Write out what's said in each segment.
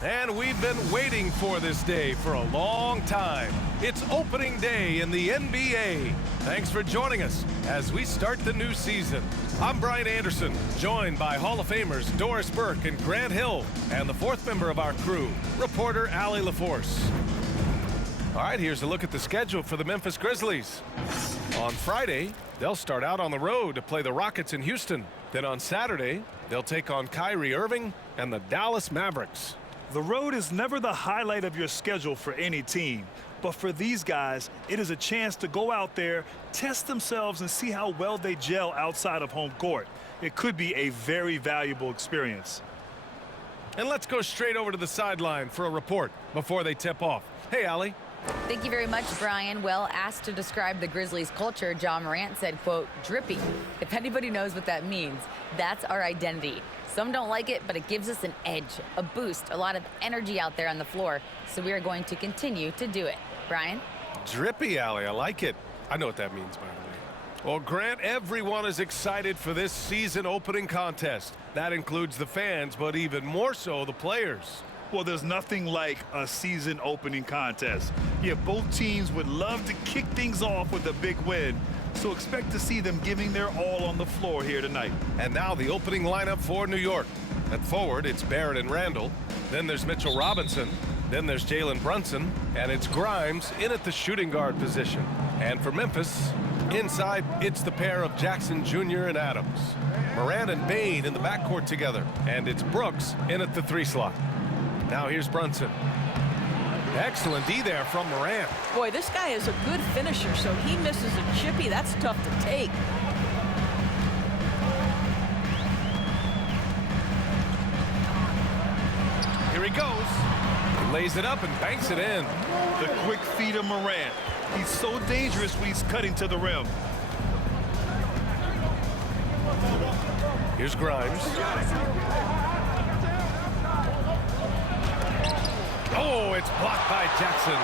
And we've been waiting for this day for a long time. It's opening day in the NBA. Thanks for joining us as we start the new season. I'm Brian Anderson, joined by Hall of Famers Doris Burke and Grant Hill, and the fourth member of our crew, reporter Allie LaForce. All right, here's a look at the schedule for the Memphis Grizzlies. On Friday, they'll start out on the road to play the Rockets in Houston. Then on Saturday, they'll take on Kyrie Irving and the Dallas Mavericks. The road is never the highlight of your schedule for any team. But for these guys, it is a chance to go out there, test themselves, and see how well they gel outside of home court. It could be a very valuable experience. And let's go straight over to the sideline for a report before they tip off. Hey, Allie. Thank you very much, Brian. Well, asked to describe the Grizzlies' culture, Ja Morant said, quote, drippy. If anybody knows what that means, that's our identity. Some don't like it, but it gives us an edge, a boost, a lot of energy out there on the floor. So we are going to continue to do it. Brian? Drippy, Allie. I like it. I know what that means, by the way. Well, Grant, everyone is excited for this season opening contest. That includes the fans, but even more so the players. Well, there's nothing like a season opening contest. Yeah, both teams would love to kick things off with a big win. So expect to see them giving their all on the floor here tonight. And now the opening lineup for New York. At forward, it's Barrett and Randall. Then there's Mitchell Robinson. Then there's Jalen Brunson. And it's Grimes in at the shooting guard position. And for Memphis, inside, it's the pair of Jackson Jr. and Adams. Morant and Bane in the backcourt together. And it's Brooks in at the 3 slot. Now here's Brunson. Excellent D there from Morant. Boy, this guy is a good finisher, so he misses a chippy. That's tough to take. Here he goes. He lays it up and banks it in. The quick feet of Morant. He's so dangerous when he's cutting to the rim. Here's Grimes. Oh, it's blocked by Jackson.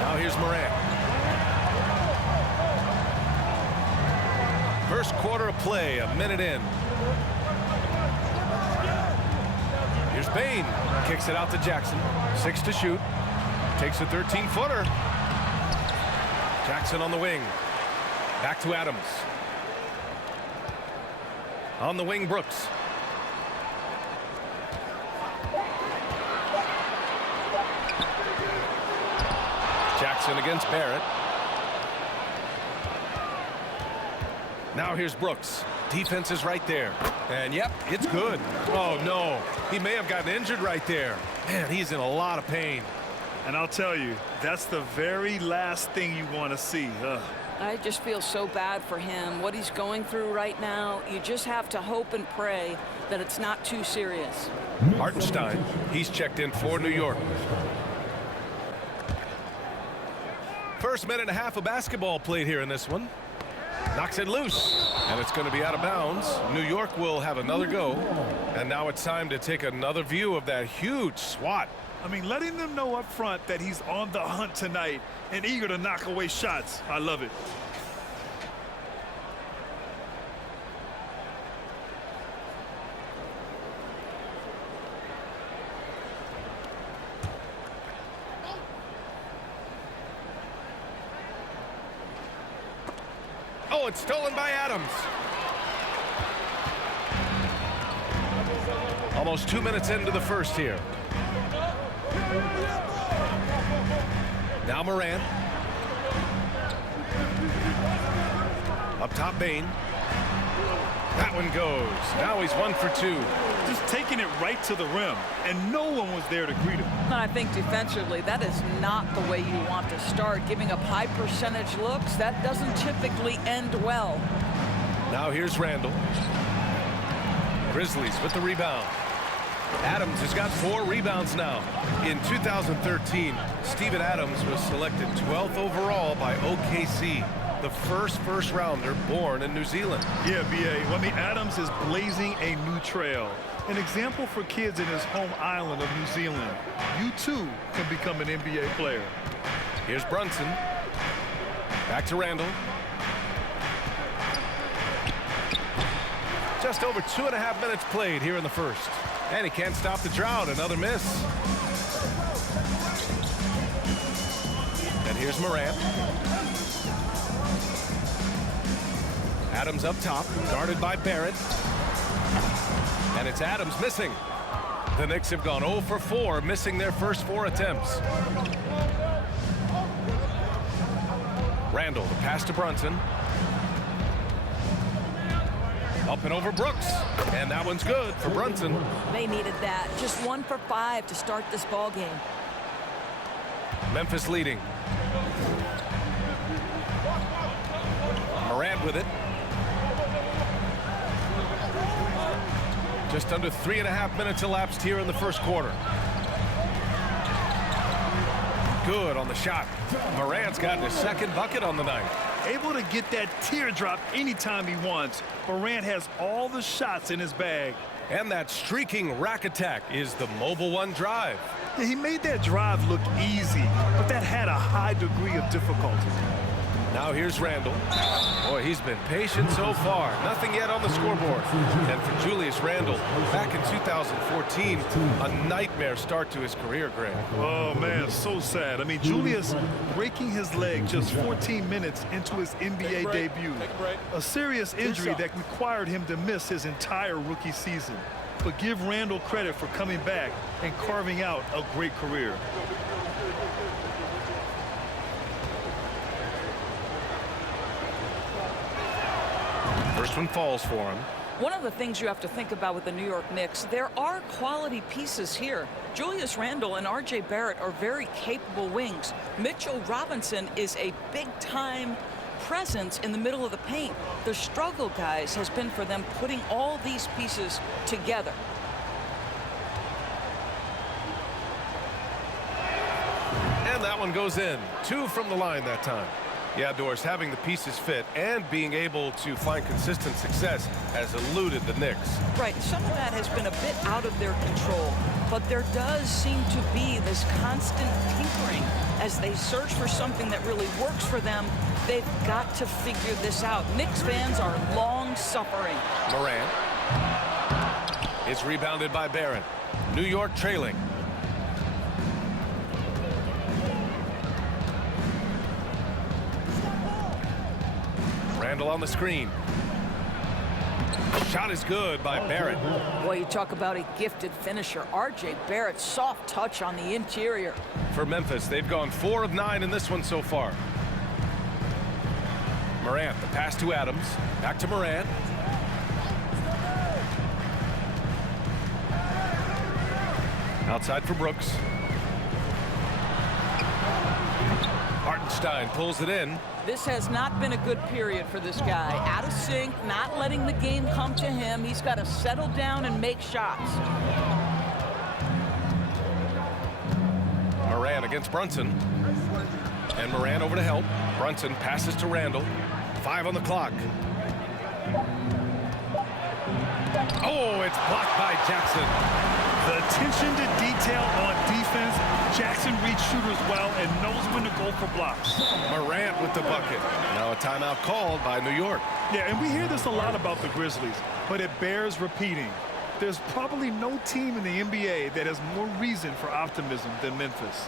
Now here's Morant. First quarter of play, a minute in. Here's Bane. Kicks it out to Jackson. 6 to shoot. Takes a 13-footer. Jackson on the wing. Back to Adams. On the wing, Brooks. Jackson against Barrett. Now here's Brooks. Defense is right there. And yep, it's good. Oh no, he may have gotten injured right there. Man, he's in a lot of pain. And I'll tell you, that's the very last thing you want to see. I just feel so bad for him. What he's going through right now, you just have to hope and pray that it's not too serious. Hartenstein, he's checked in for New York. First minute and a half of basketball played here in this one. Knocks it loose, and it's going to be out of bounds. New York will have another go, and now it's time to take another view of that huge swat. I mean, letting them know up front that he's on the hunt tonight and eager to knock away shots. I love it. Oh, it's stolen by Adams. Almost 2 minutes into the first here. Now Morant. Up top, Bane. That one goes. Now he's 1 for 2. Just taking it right to the rim, and no one was there to greet him. And I think defensively, that is not the way you want to start. Giving up high percentage looks, that doesn't typically end well. Now here's Randall. Grizzlies with the rebound. Adams has got 4 rebounds now. In 2013, Steven Adams was selected 12th overall by OKC, the first rounder born in New Zealand. Yeah, B.A. I mean, Adams is blazing a new trail. An example for kids in his home island of New Zealand. You, too, can become an NBA player. Here's Brunson. Back to Randall. Just over 2.5 minutes played here in the first. And he can't stop the drought. Another miss. And here's Morant. Adams up top, guarded by Barrett. And it's Adams missing. The Knicks have gone 0 for 4, missing their first 4 attempts. Randall, the pass to Brunson. Up and over Brooks. And that one's good for Brunson. They needed that. Just 1 for 5 to start this ball game. Memphis leading. Morant with it. Just under 3.5 minutes elapsed here in the first quarter. Good on the shot. Morant's gotten his second bucket on the night. Able to get that teardrop anytime he wants. Morant has all the shots in his bag. And that streaking rack attack is the Mobile One drive. Yeah, he made that drive look easy, but that had a high degree of difficulty. Now here's Randall. Boy, he's been patient so far. Nothing yet on the scoreboard. And for Julius Randall, back in 2014, a nightmare start to his career, Greg. Oh, man, so sad. I mean, Julius breaking his leg just 14 minutes into his NBA debut. A serious injury that required him to miss his entire rookie season. But give Randall credit for coming back and carving out a great career. First one falls for him. One of the things you have to think about with the New York Knicks, there are quality pieces here. Julius Randle and R.J. Barrett are very capable wings. Mitchell Robinson is a big-time presence in the middle of the paint. The struggle, guys, has been for them putting all these pieces together. And that one goes in. 2 from the line that time. Yeah, Doris, having the pieces fit and being able to find consistent success has eluded the Knicks. Right. Some of that has been a bit out of their control, but there does seem to be this constant tinkering as they search for something that really works for them. They've got to figure this out. Knicks fans are long suffering. Morant. It's rebounded by Barrett. New York trailing. Randall on the screen. Shot is good by Barrett. Boy, you talk about a gifted finisher. R.J. Barrett, soft touch on the interior. For Memphis, they've gone 4 of 9 in this one so far. Morant, the pass to Adams. Back to Morant. Outside for Brooks. Hartenstein pulls it in. This has not been a good period for this guy. Out of sync, not letting the game come to him. He's got to settle down and make shots. Morant against Brunson. And Morant over to help. Brunson passes to Randall. 5 on the clock. Oh, it's blocked by Jackson. The attention to detail on defense. Jackson reads shooters well and knows when to go for blocks. Morant with the bucket. Now a timeout called by New York. Yeah, and we hear this a lot about the Grizzlies, but it bears repeating. There's probably no team in the NBA that has more reason for optimism than Memphis.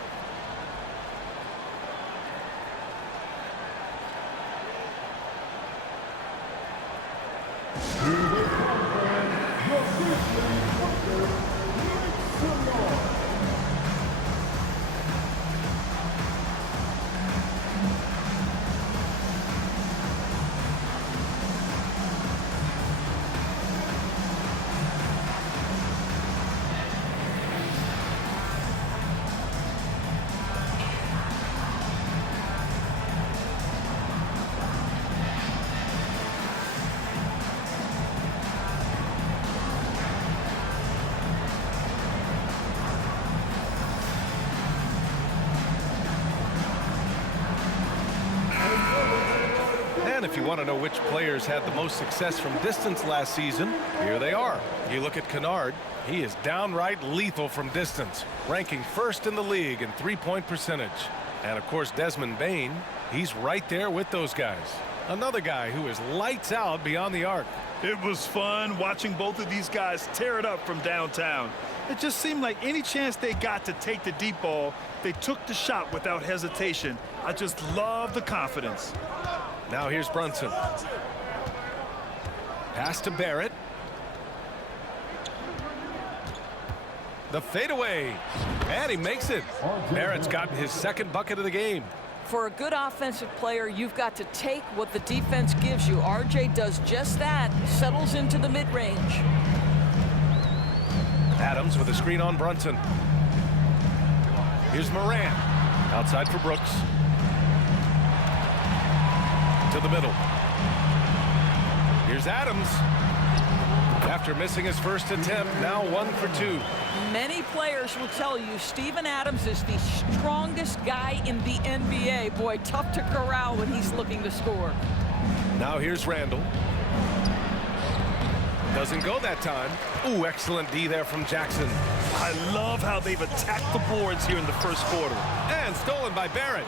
If you want to know which players had the most success from distance last season, here they are. You look at Kennard, he is downright lethal from distance, ranking first in the league in three-point percentage. And of course, Desmond Bane, he's right there with those guys. Another guy who is lights out beyond the arc. It was fun watching both of these guys tear it up from downtown. It just seemed like any chance they got to take the deep ball, they took the shot without hesitation. I just love the confidence. Now here's Brunson. Pass to Barrett. The fadeaway. And he makes it. Barrett's gotten his second bucket of the game. For a good offensive player, you've got to take what the defense gives you. RJ does just that, settles into the mid-range. Adams with a screen on Brunson. Here's Morant. Outside for Brooks. To the middle. Here's Adams. After missing his first attempt, now 1 for 2. Many players will tell you Steven Adams is the strongest guy in the NBA. Boy, tough to corral when he's looking to score. Now here's Randall. Doesn't go that time. Ooh, excellent D there from Jackson. I love how they've attacked the boards here in the first quarter. And stolen by Barrett.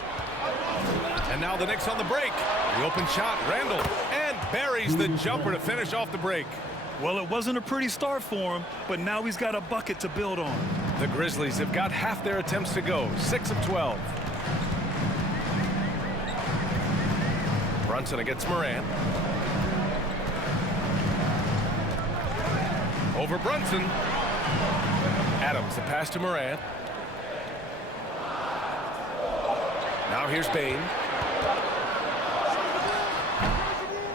And now the Knicks on the break. The open shot, Randall. And buries the jumper to finish off the break. Well, it wasn't a pretty start for him, but now he's got a bucket to build on. The Grizzlies have got half their attempts to go, 6 of 12. Brunson against Morant. Over Brunson. Adams, the pass to Morant. Now here's Bane.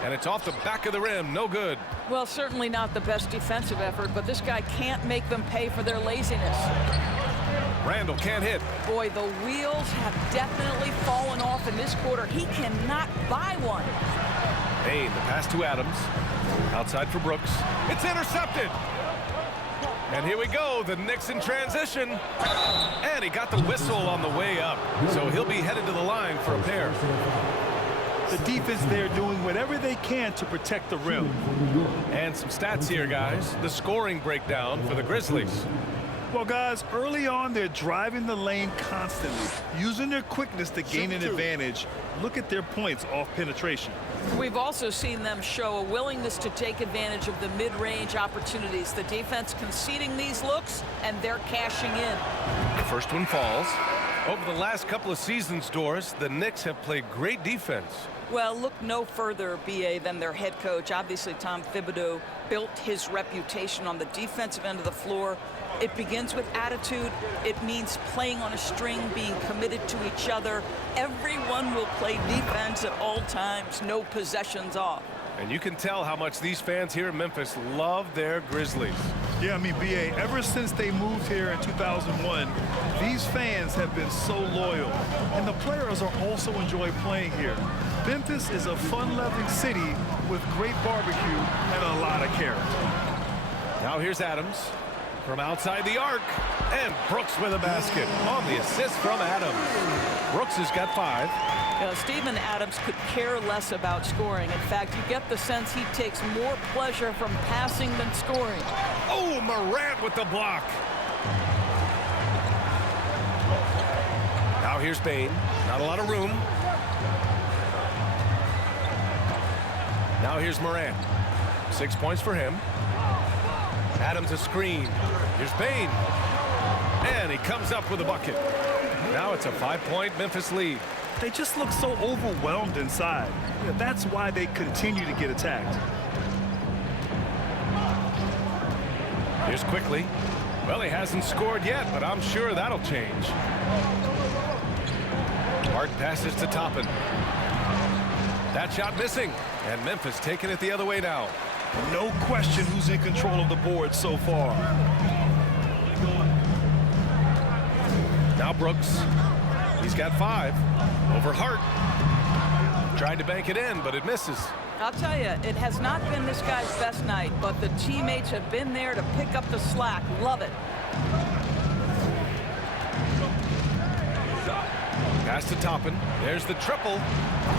And it's off the back of the rim, no good. Well, certainly not the best defensive effort, but this guy can't make them pay for their laziness. Randall can't hit. Boy, the wheels have definitely fallen off in this quarter. He cannot buy one. Bane, the pass to Adams. Outside for Brooks. It's intercepted. And here we go, the Knicks in transition. And he got the whistle on the way up. So he'll be headed to the line for a pair. The defense there doing whatever they can to protect the rim. And some stats here, guys. The scoring breakdown for the Grizzlies. Well, guys, early on, they're driving the lane constantly, using their quickness to gain an advantage. Look at their points off penetration. We've also seen them show a willingness to take advantage of the mid-range opportunities. The defense conceding these looks, and they're cashing in. The first one falls. Over the last couple of seasons, Doris, the Knicks have played great defense. Well, look no further, B.A., than their head coach. Obviously, Tom Thibodeau built his reputation on the defensive end of the floor. It begins with attitude. It means playing on a string, being committed to each other. Everyone will play defense at all times, no possessions off. And you can tell how much these fans here in Memphis love their Grizzlies. Yeah, I mean, B.A., ever since they moved here in 2001, these fans have been so loyal. And the players are also enjoy playing here. Memphis is a fun-loving city with great barbecue and a lot of character. Now here's Adams from outside the arc. And Brooks with a basket on the assist from Adams. Brooks has got 5. Steven Adams could care less about scoring. In fact, you get the sense he takes more pleasure from passing than scoring. Oh, Morant with the block. Now here's Bane. Not a lot of room. Now here's Morant. 6 points for him. Adams a screen. Here's Bane. And he comes up with a bucket. Now it's a 5-point Memphis lead. They just look so overwhelmed inside. Yeah, that's why they continue to get attacked. Here's Quickly. Well, he hasn't scored yet, but I'm sure that'll change. Hart passes to Toppin. That shot missing, and Memphis taking it the other way now. No question who's in control of the board so far. Now Brooks. He's got 5. Over Hart. Tried to bank it in, but it misses. I'll tell you, it has not been this guy's best night, but the teammates have been there to pick up the slack. Love it. Pass to Toppin. There's the triple.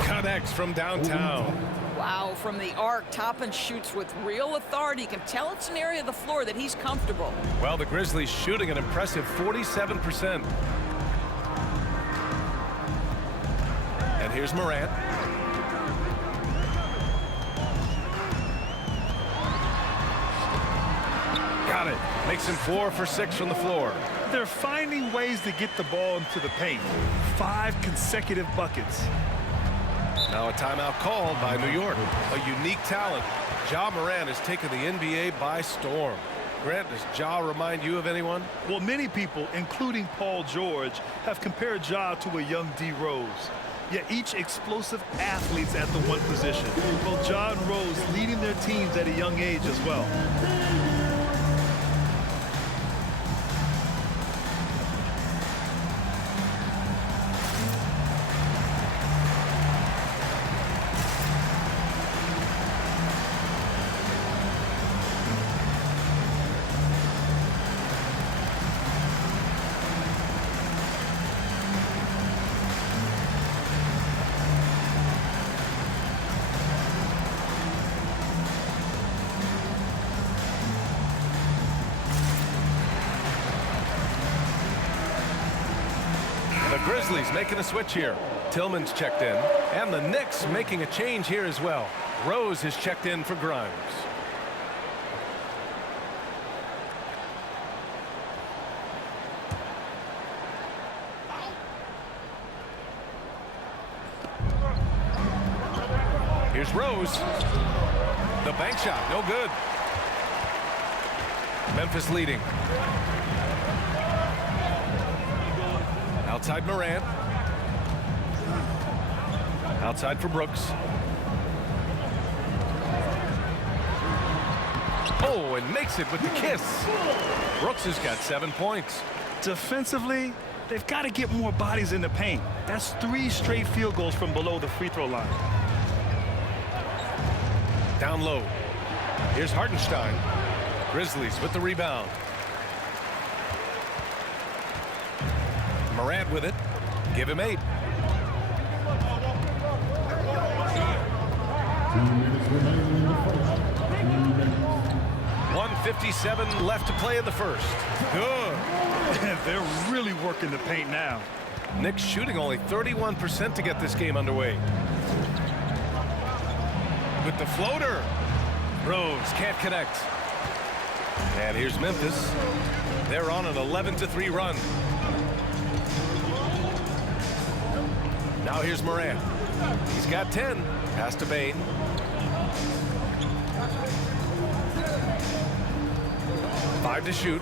Connects from downtown. Wow, from the arc, Toppin shoots with real authority. You can tell it's an area of the floor that he's comfortable. Well, the Grizzlies shooting an impressive 47%. And here's Morant. Got it. Makes him 4 for 6 from the floor. They're finding ways to get the ball into the paint. 5 consecutive buckets. Now a timeout called by New York. A unique talent. Ja Morant has taken the NBA by storm. Grant, does Ja remind you of anyone? Well, many people, including Paul George, have compared Ja to a young D. Rose. Yet each explosive athlete's at the one position. Well, Ja and Rose leading their teams at a young age as well. The Grizzlies making a switch here. Tillman's checked in. And the Knicks making a change here as well. Rose is checked in for Grimes. Here's Rose. The bank shot, no good. Memphis leading. Outside Morant. Outside for Brooks. Oh, and makes it with the kiss. Brooks has got 7 points. Defensively, they've got to get more bodies in the paint. That's 3 straight field goals from below the free throw line. Down low. Here's Hartenstein. Grizzlies with the rebound. Morant with it. Give him 8. .157 left to play in the first. Good. They're really working the paint now. Knicks shooting only 31% to get this game underway. With the floater. Rose can't connect. And here's Memphis. They're on an 11-3 run. Now here's Morant. He's got 10. Pass to Bane. Five to shoot.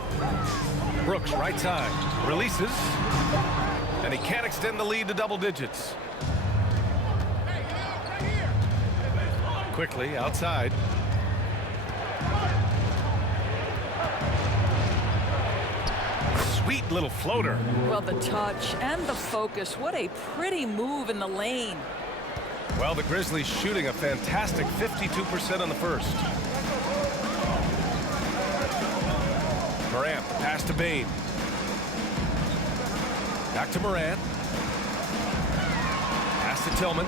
Brooks right side. Releases. And he can't extend the lead to double digits. Quickly outside. Sweet little floater. Well, the touch and the focus. What a pretty move in the lane. Well, the Grizzlies shooting a fantastic 52% on the first. Morant, pass to Bane. Back to Morant. Pass to Tillman.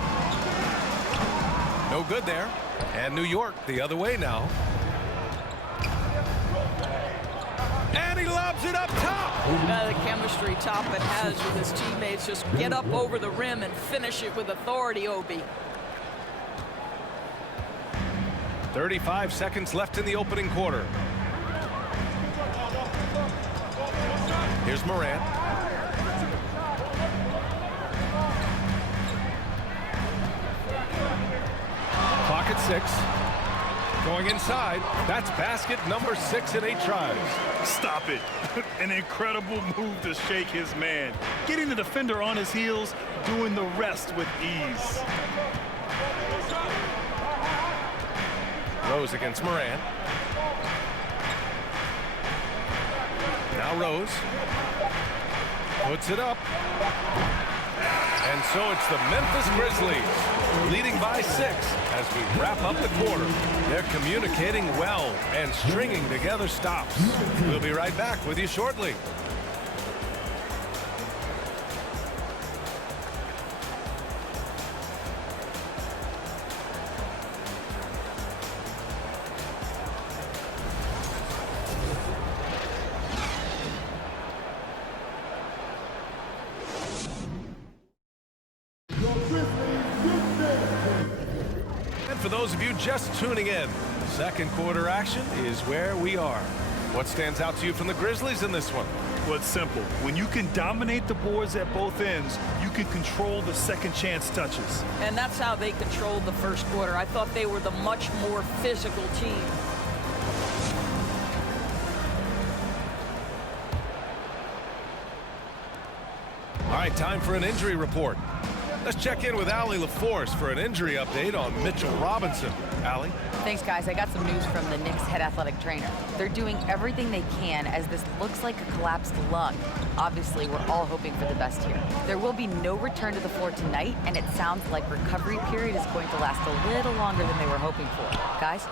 No good there. And New York the other way now. And he lobs it up top. The chemistry Toppin has with his teammates. Just get up over the rim and finish it with authority, Obi. 35 seconds left in the opening quarter. Here's Morant. Clock at 6. Going inside. That's basket number 6 in 8 tries. Stop it. An incredible move to shake his man. Getting the defender on his heels, doing the rest with ease. Rose against Morant. Now Rose. Puts it up. And so it's the Memphis Grizzlies leading by 6 as we wrap up the quarter. They're communicating well and stringing together stops. We'll be right back with you shortly. For those of you just tuning in, second quarter action is where we are. What stands out to you from the Grizzlies in this one? Well, it's simple. When you can dominate the boards at both ends, you can control the second chance touches. And that's how they controlled the first quarter. I thought they were the much more physical team. All right, time for an injury report. Let's check in with Allie LaForce for an injury update on Mitchell Robinson. Allie? Thanks, guys. I got some news from the Knicks head athletic trainer. They're doing everything they can as this looks like a collapsed lung. Obviously, we're all hoping for the best here. There will be no return to the floor tonight, and it sounds like recovery period is going to last a little longer than they were hoping for. Guys?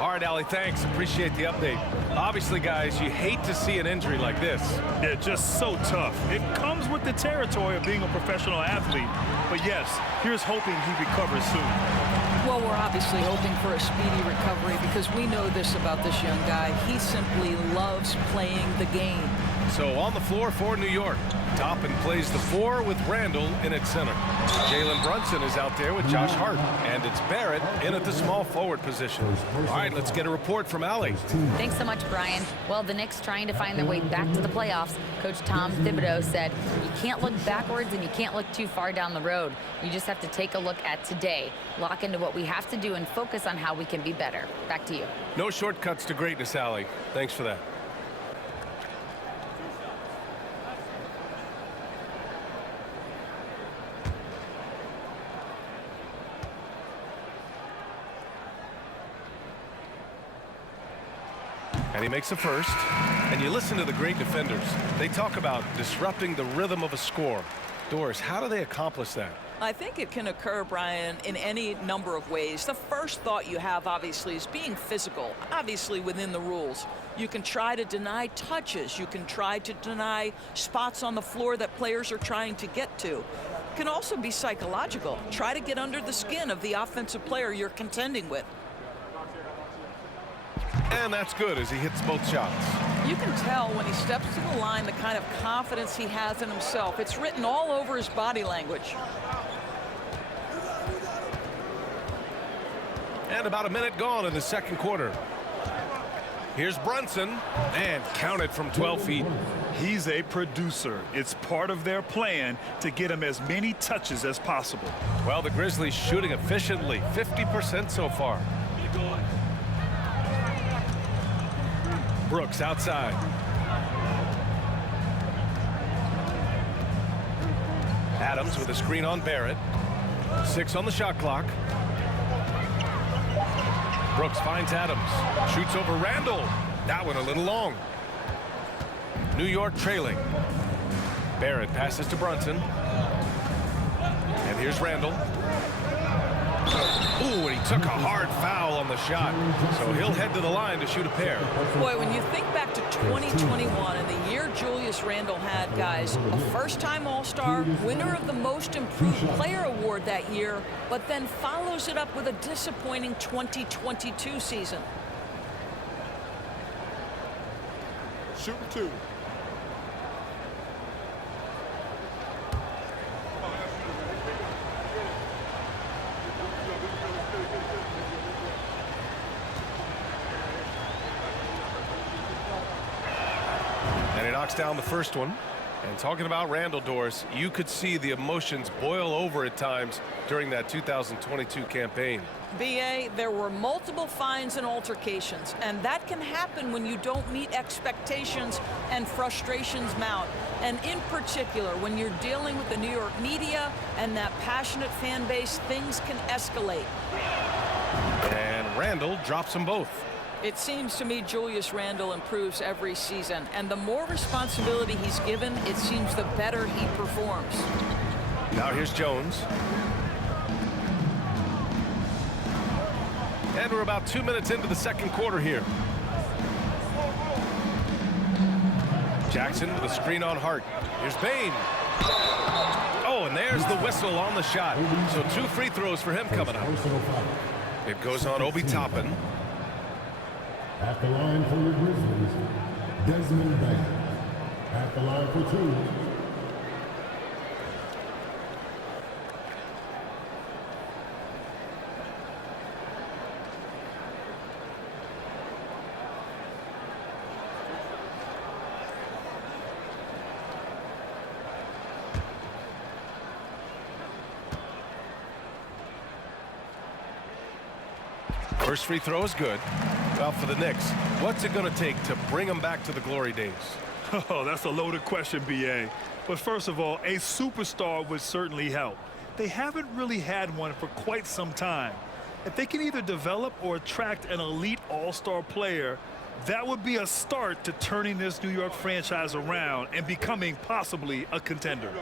All right, Allie, thanks. Appreciate the update. Obviously, guys, you hate to see an injury like this. Yeah, just so tough. It comes with the territory of being a professional athlete. But yes, here's hoping he recovers soon. Well, we're obviously hoping for a speedy recovery because we know this about this young guy. He simply loves playing the game. So on the floor for New York, Toppin plays the 4 with Randall in at center. Jalen Brunson is out there with Josh Hart, and it's Barrett in at the small forward position. All right, let's get a report from Allie. Thanks so much, Brian. Well, the Knicks trying to find their way back to the playoffs. Coach Tom Thibodeau said, you can't look backwards and you can't look too far down the road. You just have to take a look at today, lock into what we have to do, and focus on how we can be better. Back to you. No shortcuts to greatness, Allie. Thanks for that. And he makes a first. And you listen to the great defenders. They talk about disrupting the rhythm of a score. Doris, how do they accomplish that? I think it can occur, Brian, in any number of ways. The first thought you have, obviously, is being physical, obviously within the rules. You can try to deny touches. You can try to deny spots on the floor that players are trying to get to. It can also be psychological. Try to get under the skin of the offensive player you're contending with. And that's good as he hits both shots. You can tell when he steps to the line the kind of confidence he has in himself. It's written all over his body language. And about a minute gone in the second quarter. Here's Brunson, and counted from 12 feet. He's a producer. It's part of their plan to get him as many touches as possible. Well, the Grizzlies shooting efficiently, 50% so far. Brooks outside. Adams with a screen on Barrett. 6 on the shot clock. Brooks finds Adams. Shoots over Randall. That one a little long. New York trailing. Barrett passes to Brunson. And here's Randall. Ooh, and he took a hard foul on the shot. So he'll head to the line to shoot a pair. Boy, when you think back to 2021 and the year Julius Randle had, guys, a first-time All-Star, winner of the Most Improved Player Award that year, but then follows it up with a disappointing 2022 season. Shooting 2. And he knocks down the first one. And talking about Randall, Doris, you could see the emotions boil over at times during that 2022 campaign. B.A., there were multiple fines and altercations, and that can happen when you don't meet expectations and frustrations mount. And in particular, when you're dealing with the New York media and that passionate fan base, things can escalate. And Randall drops them both. It seems to me Julius Randle improves every season, and the more responsibility he's given, it seems the better he performs. Now here's Jones. And we're about 2 minutes into the second quarter here. Jackson with a screen on Hart. Here's Bain. Oh, and there's the whistle on the shot. So 2 free throws for him coming up. It goes on Obi Toppin. At the line for your Grizzlies, Desmond Bain. At the line for 2. First free throw is good. Well, for the Knicks, what's it going to take to bring them back to the glory days? Oh, that's a loaded question, B.A. But first of all, a superstar would certainly help. They haven't really had one for quite some time. If they can either develop or attract an elite all-star player, that would be a start to turning this New York franchise around and becoming possibly a contender.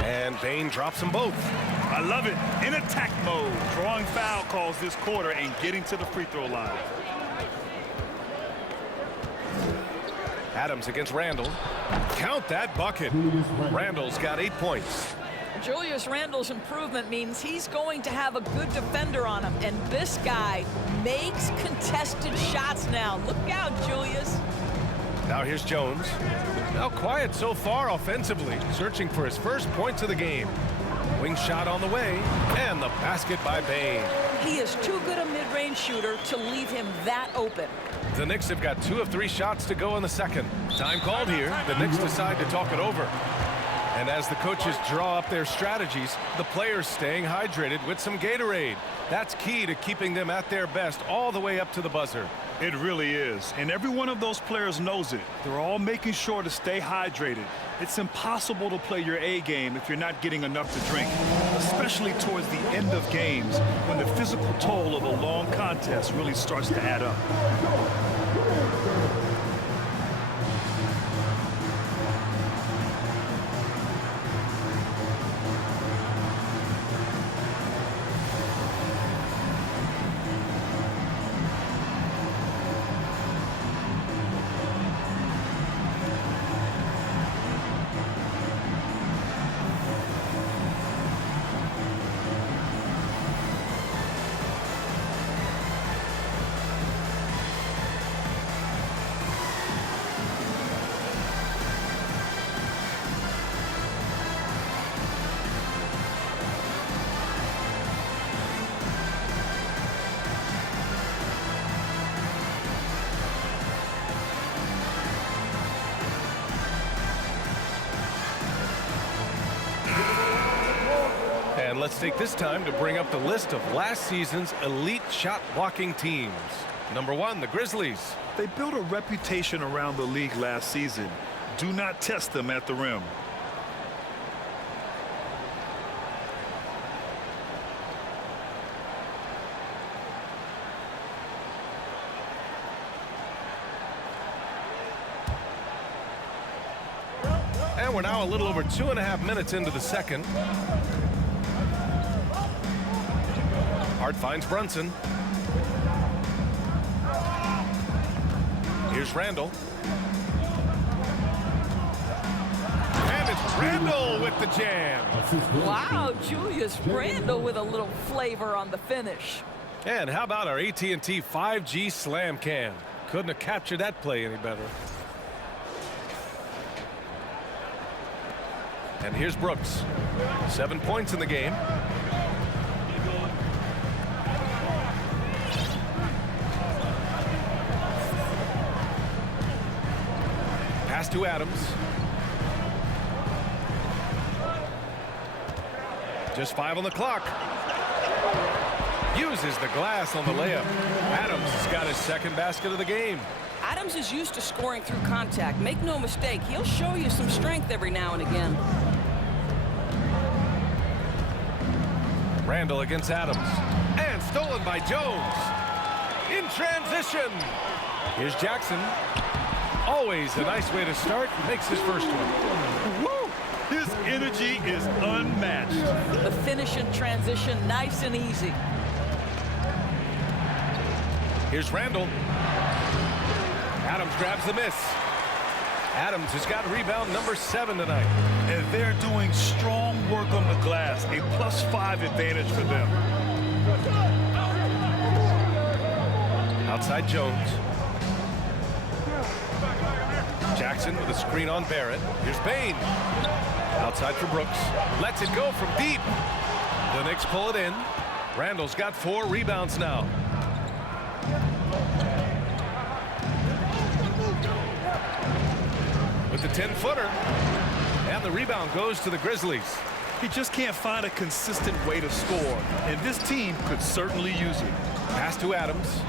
And Bane drops them both. I love it. In attack mode. Drawing foul calls this quarter and getting to the free throw line. Adams against Randle. Count that bucket. Randle's got 8 points. Julius Randle's improvement means he's going to have a good defender on him. And this guy makes contested shots now. Look out, Julius. Now here's Jones. Now quiet so far offensively, searching for his first points of the game. Wing shot on the way, and the basket by Bane. He is too good a mid-range shooter to leave him that open. The Knicks have got 2 of 3 shots to go in the second. Time called here. The Knicks decide to talk it over. And as the coaches draw up their strategies, the players staying hydrated with some Gatorade. That's key to keeping them at their best all the way up to the buzzer. It really is. And every one of those players knows it. They're all making sure to stay hydrated. It's impossible to play your A game if you're not getting enough to drink, especially towards the end of games when the physical toll of a long contest really starts to add up. And let's take this time to bring up the list of last season's elite shot blocking teams. Number 1, the Grizzlies. They built a reputation around the league last season. Do not test them at the rim. And we're now a little over 2.5 minutes into the second. Hart finds Brunson. Here's Randle. And it's Randle with the jam. Wow, Julius Randle with a little flavor on the finish. And how about our AT&T 5G slam cam? Couldn't have captured that play any better. And here's Brooks. 7 points in the game. Pass to Adams. Just 5 on the clock. Uses the glass on the layup. Adams has got his second basket of the game. Adams is used to scoring through contact. Make no mistake, he'll show you some strength every now and again. Randle against Adams. And stolen by Jones. In transition. Here's Jackson. Always a nice way to start. Makes his first one. Woo! His energy is unmatched. The finish in transition, nice and easy. Here's Randle. Adams grabs the miss. Adams has got rebound number 7 tonight. And they're doing strong work on the glass. A +5 advantage for them. Outside Jones. Jackson with a screen on Barrett. Here's Bane. Outside for Brooks. Lets it go from deep. The Knicks pull it in. Randle's got 4 rebounds now. With the 10-footer. And the rebound goes to the Grizzlies. He just can't find a consistent way to score, and this team could certainly use it. Pass to Adams.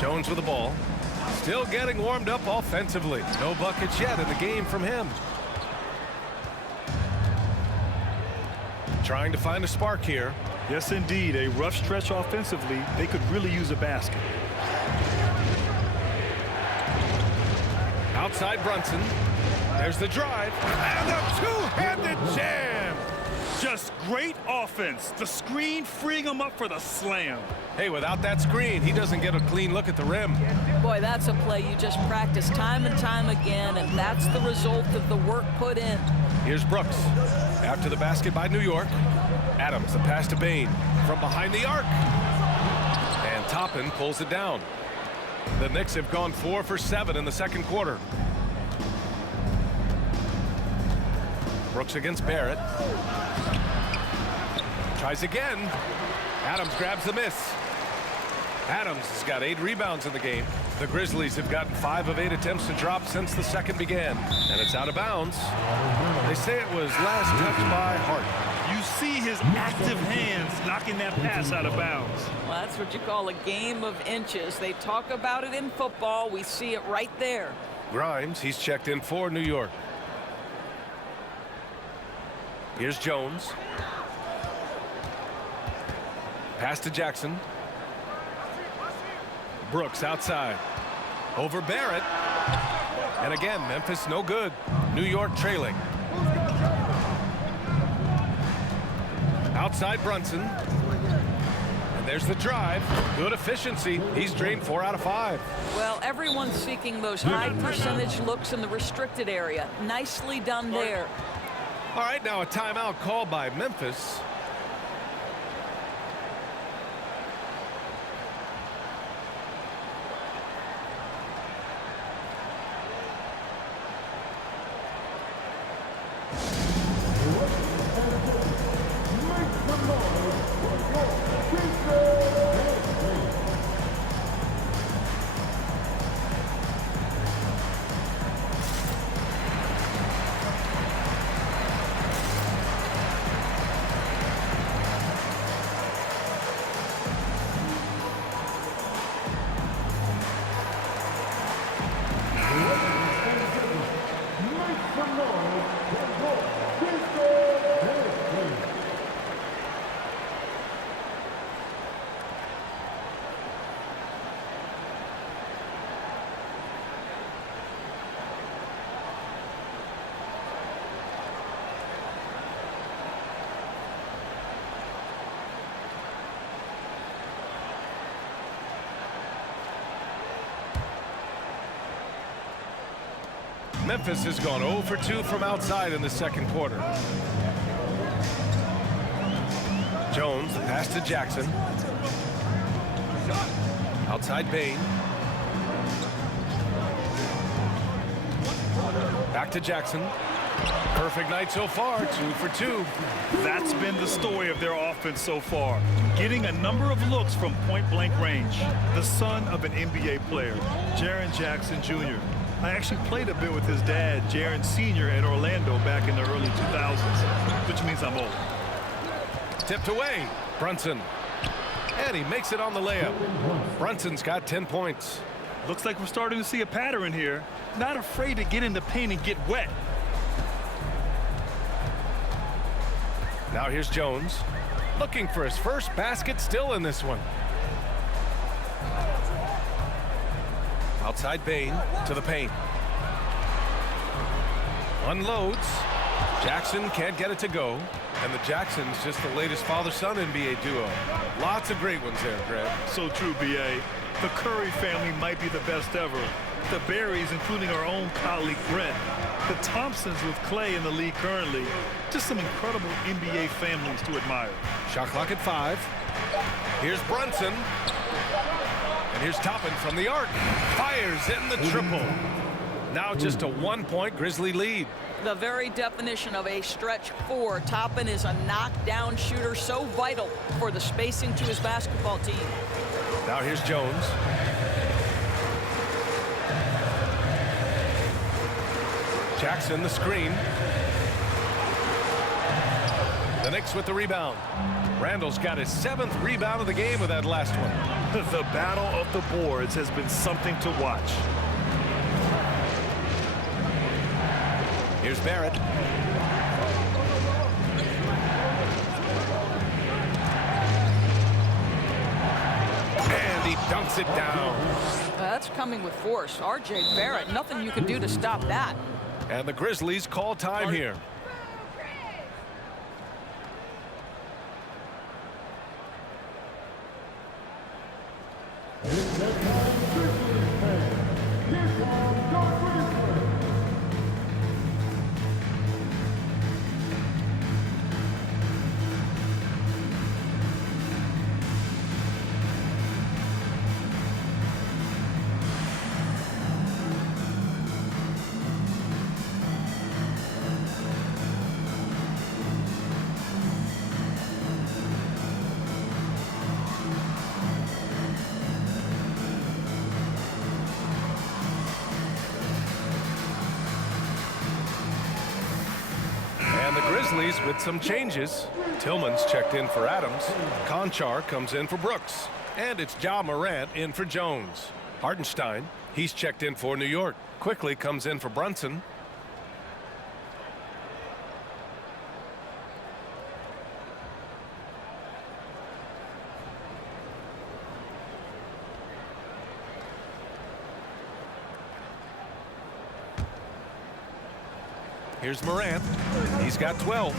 Jones with the ball. Still getting warmed up offensively. No buckets yet in the game from him. Trying to find a spark here. Yes, indeed. A rough stretch offensively. They could really use a basket. Outside Brunson. There's the drive. And a two-handed jam. Just great offense. The screen freeing him up for the slam. Hey, without that screen, he doesn't get a clean look at the rim. Boy, that's a play you just practice time and time again, and that's the result of the work put in. Here's Brooks. After the basket by New York. Adams, the pass to Bain. From behind the arc. And Toppin pulls it down. The Knicks have gone 4 for 7 in the second quarter. Brooks against Barrett. Tries again. Adams grabs the miss. Adams has got 8 rebounds in the game. The Grizzlies have gotten 5 of 8 attempts to drop since the second began. And it's out of bounds. They say it was last touched by Hart. You see his active hands knocking that pass out of bounds. Well, that's what you call a game of inches. They talk about it in football. We see it right there. Grimes, he's checked in for New York. Here's Jones. Pass to Jackson. Brooks outside. Over Barrett. And again, Memphis no good. New York trailing. Outside Brunson. And there's the drive. Good efficiency. He's drained 4 out of 5. Well, everyone's seeking those high percentage looks in the restricted area. Nicely done there. All right, now a timeout called by Memphis. Memphis has gone 0 for 2 from outside in the second quarter. Jones, the pass to Jackson. Outside Bain. Back to Jackson. Perfect night so far, 2 for 2. That's been the story of their offense so far. Getting a number of looks from point-blank range. The son of an NBA player, Jaren Jackson Jr. I actually played a bit with his dad, Jaren Sr. at Orlando back in the early 2000s, which means I'm old. Tipped away. Brunson. And he makes it on the layup. Brunson's got 10 points. Looks like we're starting to see a pattern here. Not afraid to get in the paint and get wet. Now here's Jones. Looking for his first basket, still in this one. Outside Bain to the paint. Unloads. Jackson can't get it to go. And the Jacksons just the latest father-son NBA duo. Lots of great ones there, Greg. So true, B.A. The Curry family might be the best ever. The Berries, including our own colleague Brent. The Thompsons with Clay in the league currently. Just some incredible NBA families to admire. Shot clock at 5. Here's Brunson. And here's Toppin from the arc. Fires in the triple. Now just a 1-point Grizzly lead. The very definition of a stretch 4. Toppin is a knockdown shooter, so vital for the spacing to his basketball team. Now here's Jones. Jackson the screen. The Knicks with the rebound. Randall's got his 7th rebound of the game with that last one. The battle of the boards has been something to watch. Here's Barrett. And he dunks it down. That's coming with force. R.J. Barrett, nothing you can do to stop that. And the Grizzlies call time here. And the Grizzlies with some changes. Tillman's checked in for Adams. Conchar comes in for Brooks. And it's Ja Morant in for Jones. Hartenstein, he's checked in for New York. Quickly comes in for Brunson. Here's Morant. He's got 12.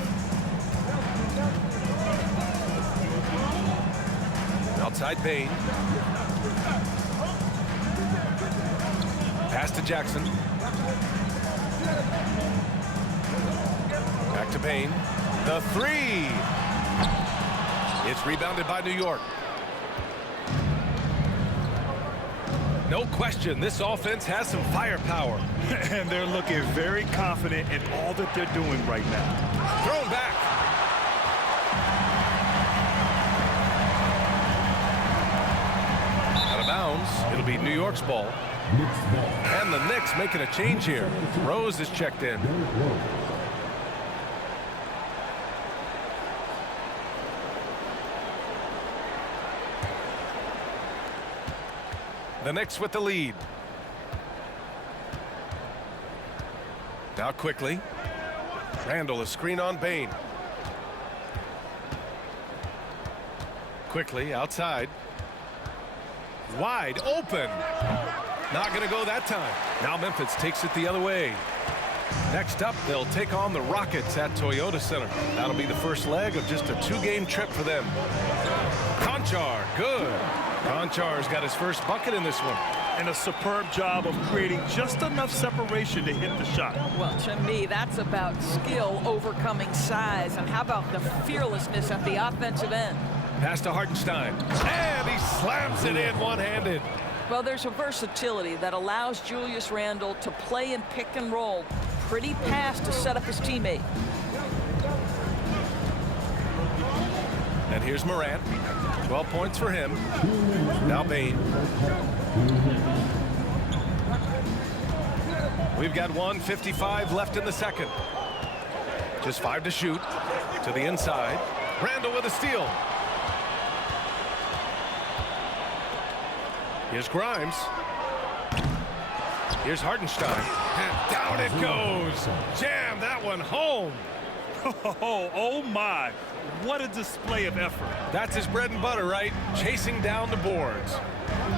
Outside Bain. Pass to Jackson. Back to Bain. The three. It's rebounded by New York. No question, this offense has some firepower. And they're looking very confident in all that they're doing right now. Thrown back. Out of bounds. It'll be New York's ball. And the Knicks making a change here. Rose is checked in. The Knicks with the lead. Now quickly. Randall a screen on Bain. Quickly outside. Wide open. Not going to go that time. Now Memphis takes it the other way. Next up, they'll take on the Rockets at Toyota Center. That'll be the first leg of just a 2-game trip for them. Conchar, good. Conchar's got his first bucket in this one. And a superb job of creating just enough separation to hit the shot. Well, to me, that's about skill overcoming size. And how about the fearlessness at the offensive end? Pass to Hartenstein. And he slams it in one-handed. Well, there's a versatility that allows Julius Randle to play in pick and roll. Pretty pass to set up his teammate. And here's Morant. 12 points for him. Now Bain. We've got 1:55 left in the second. Just 5 to shoot. To the inside. Randall with a steal. Here's Grimes. Here's Hartenstein. And down it goes. Jam that one home. Oh my. What a display of effort. That's his bread and butter, right? Chasing down the boards.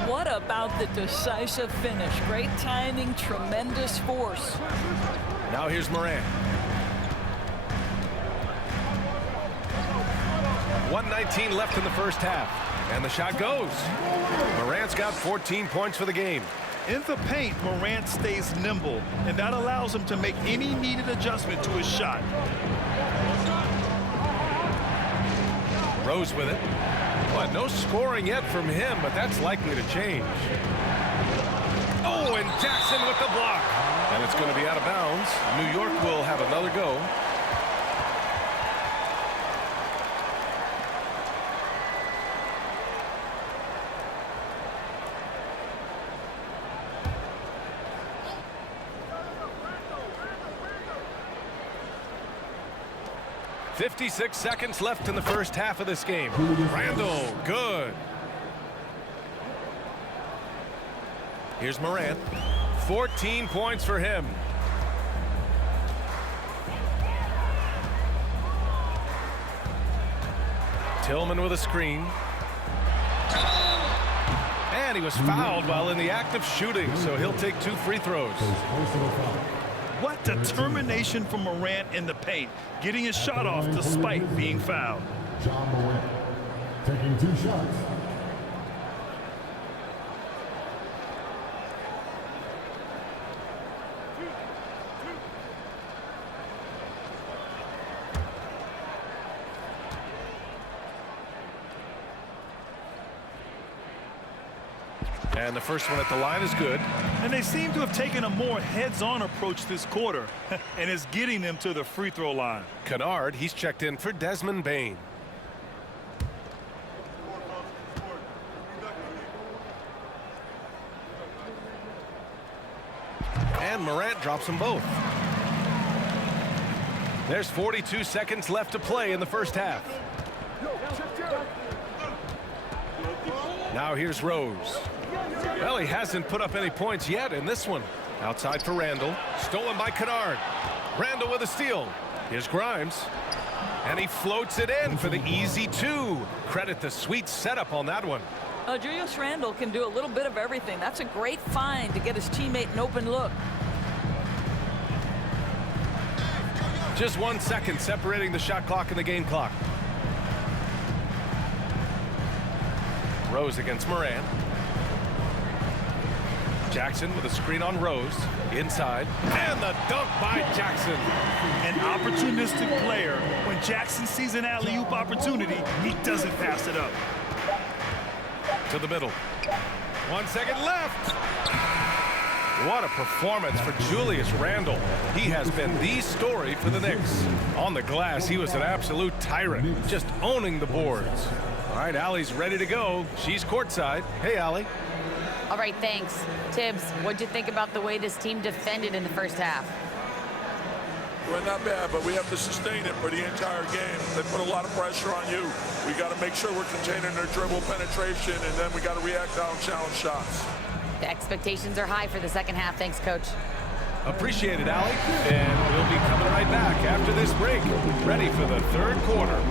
What about the decisive finish? Great timing, tremendous force. Now here's Morant. 1:19 left in the first half. And the shot goes. Morant's got 14 points for the game. In the paint, Morant stays nimble, and that allows him to make any needed adjustment to his shot. Rose with it. But no scoring yet from him, but that's likely to change. Oh, and Jackson with the block. And it's going to be out of bounds. New York will have another go. 56 seconds left in the first half of this game. Randall, good. Here's Morant. 14 points for him. Tillman with a screen. And he was fouled while in the act of shooting, so he'll take 2 free throws. What determination from Morant in the paint, getting his shot off despite being fouled. John Morant taking 2 shots. And the first one at the line is good. And they seem to have taken a more heads-on approach this quarter, and it's getting them to the free throw line. Kennard, he's checked in for Desmond Bane. And Morant drops them both. There's 42 seconds left to play in the first half. Now here's Rose. Well, he hasn't put up any points yet in this one. Outside for Randall. Stolen by Kennard. Randall with a steal. Here's Grimes. And he floats it in for the easy 2. Credit the sweet setup on that one. Julius Randle can do a little bit of everything. That's a great find to get his teammate an open look. Just 1 second separating the shot clock and the game clock. Rose against Morant. Jackson with a screen on Rose. Inside. And the dunk by Jackson. An opportunistic player. When Jackson sees an alley-oop opportunity, he doesn't pass it up. To the middle. 1 second left. What a performance for Julius Randle. He has been the story for the Knicks. On the glass, he was an absolute tyrant, just owning the boards. All right, Allie's ready to go. She's courtside. Hey, Allie. All right, thanks. Tibbs, what'd you think about the way this team defended in the first half? Well, not bad, but we have to sustain it for the entire game. They put a lot of pressure on you. We got to make sure we're containing their dribble penetration, and then we got to react down challenge shots. The expectations are high for the second half. Thanks, Coach. Appreciate it, Allie. And we'll be coming right back after this break. Ready for the third quarter.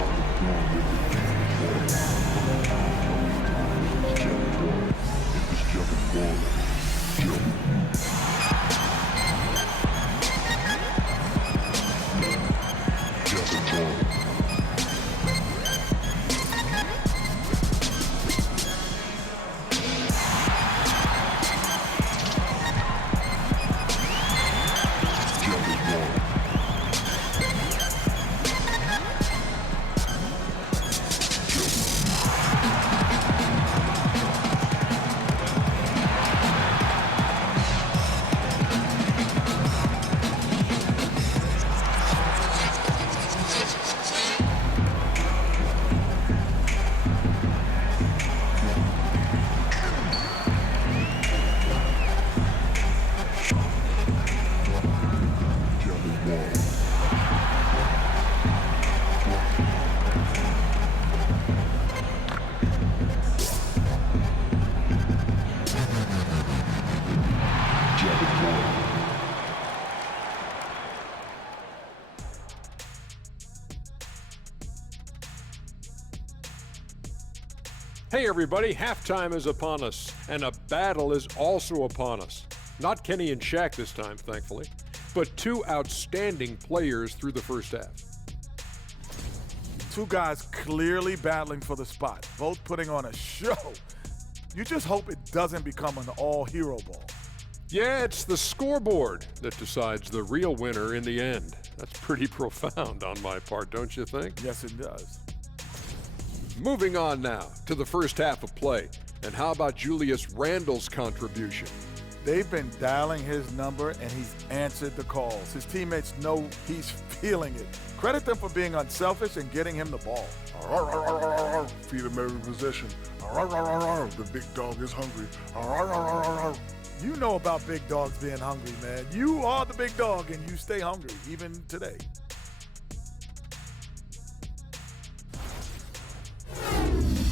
Hey everybody, halftime is upon us, and a battle is also upon us. Not Kenny and Shaq this time, thankfully, but 2 outstanding players through the first half. 2 guys clearly battling for the spot, both putting on a show. You just hope it doesn't become an all-hero ball. Yeah, it's the scoreboard that decides the real winner in the end. That's pretty profound on my part, don't you think? Yes, it does. Moving on now to the first half of play. And how about Julius Randle's contribution? They've been dialing his number, and he's answered the calls. His teammates know he's feeling it. Credit them for being unselfish and getting him the ball. Feed him every possession. The big dog is hungry. You know about big dogs being hungry, man. You are the big dog, and you stay hungry, even today.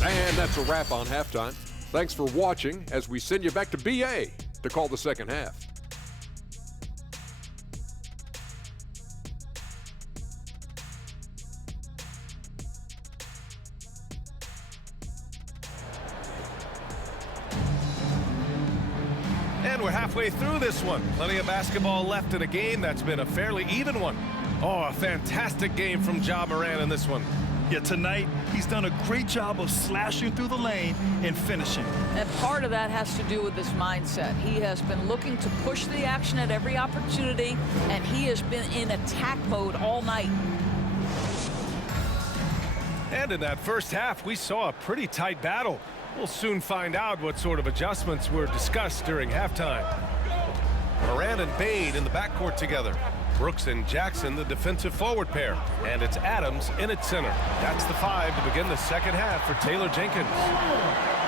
And that's a wrap on halftime. Thanks for watching as we send you back to BA to call the second half. And we're halfway through this one. Plenty of basketball left in a game that's been a fairly even one. Oh, a fantastic game from Ja Morant in this one. Yeah, tonight, he's done a great job of slashing through the lane and finishing. And part of that has to do with his mindset. He has been looking to push the action at every opportunity, and he has been in attack mode all night. And in that first half, we saw a pretty tight battle. We'll soon find out what sort of adjustments were discussed during halftime. Morant and Bane in the backcourt together. Brooks and Jackson, the defensive forward pair. And it's Adams in at center. That's the 5 to begin the second half for Taylor Jenkins.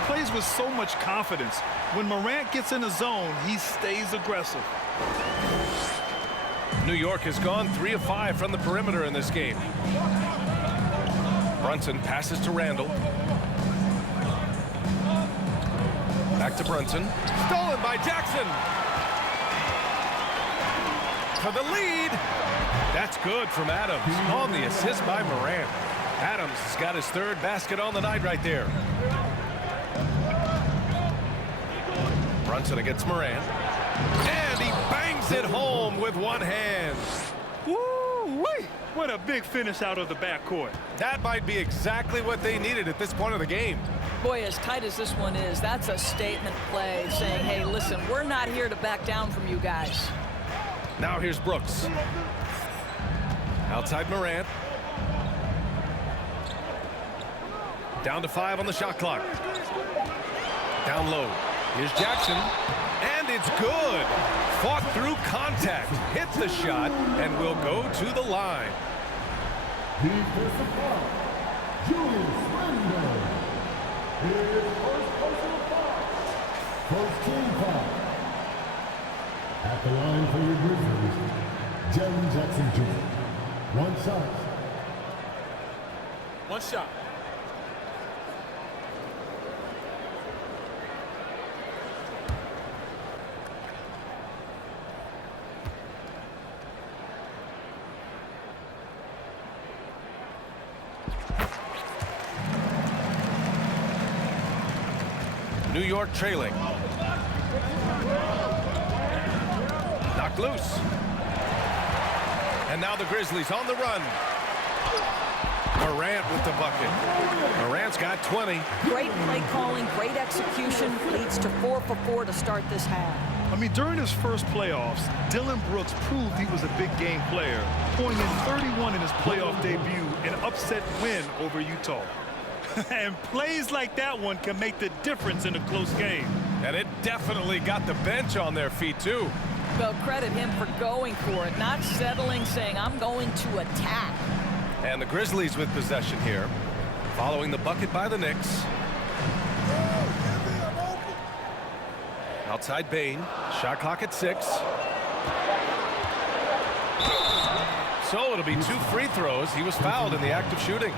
Plays with so much confidence. When Morant gets in the zone, he stays aggressive. New York has gone 3 of 5 from the perimeter in this game. Brunson passes to Randall. Back to Brunson. Stolen by Jackson. For the lead. That's good from Adams on the assist by Morant. Adams has got his 3rd basket on the night right there. Brunson against Morant. And he bangs it home with one hand. Woo-wee! What a big finish out of the backcourt. That might be exactly what they needed at this point of the game. Boy, as tight as this one is, that's a statement play saying, hey, listen, we're not here to back down from you guys. Now here's Brooks. Outside Morant. Down to 5 on the shot clock. Down low. Here's Jackson. And it's good. Fought through contact. Hit the shot and will go to the line. Defensive foul. Julius Randle. His first personal foul. First team foul. At the line for your Grizzlies, Jaren Jackson Jr. One shot. One shot. New York trailing. Knocked loose. And now the Grizzlies on the run. Morant with the bucket. Morant's got 20. Great play calling, great execution, leads to 4 for 4 to start this half. I mean, during his first playoffs, Dillon Brooks proved he was a big game player, going in 31 in his playoff debut, an upset win over Utah. And plays like that one can make the difference in a close game. And it definitely got the bench on their feet, too. Well, credit him for going for it, not settling, saying, I'm going to attack. And the Grizzlies with possession here, following the bucket by the Knicks. Outside Bane, shot clock at 6. So it'll be 2 free throws. He was fouled in the act of shooting.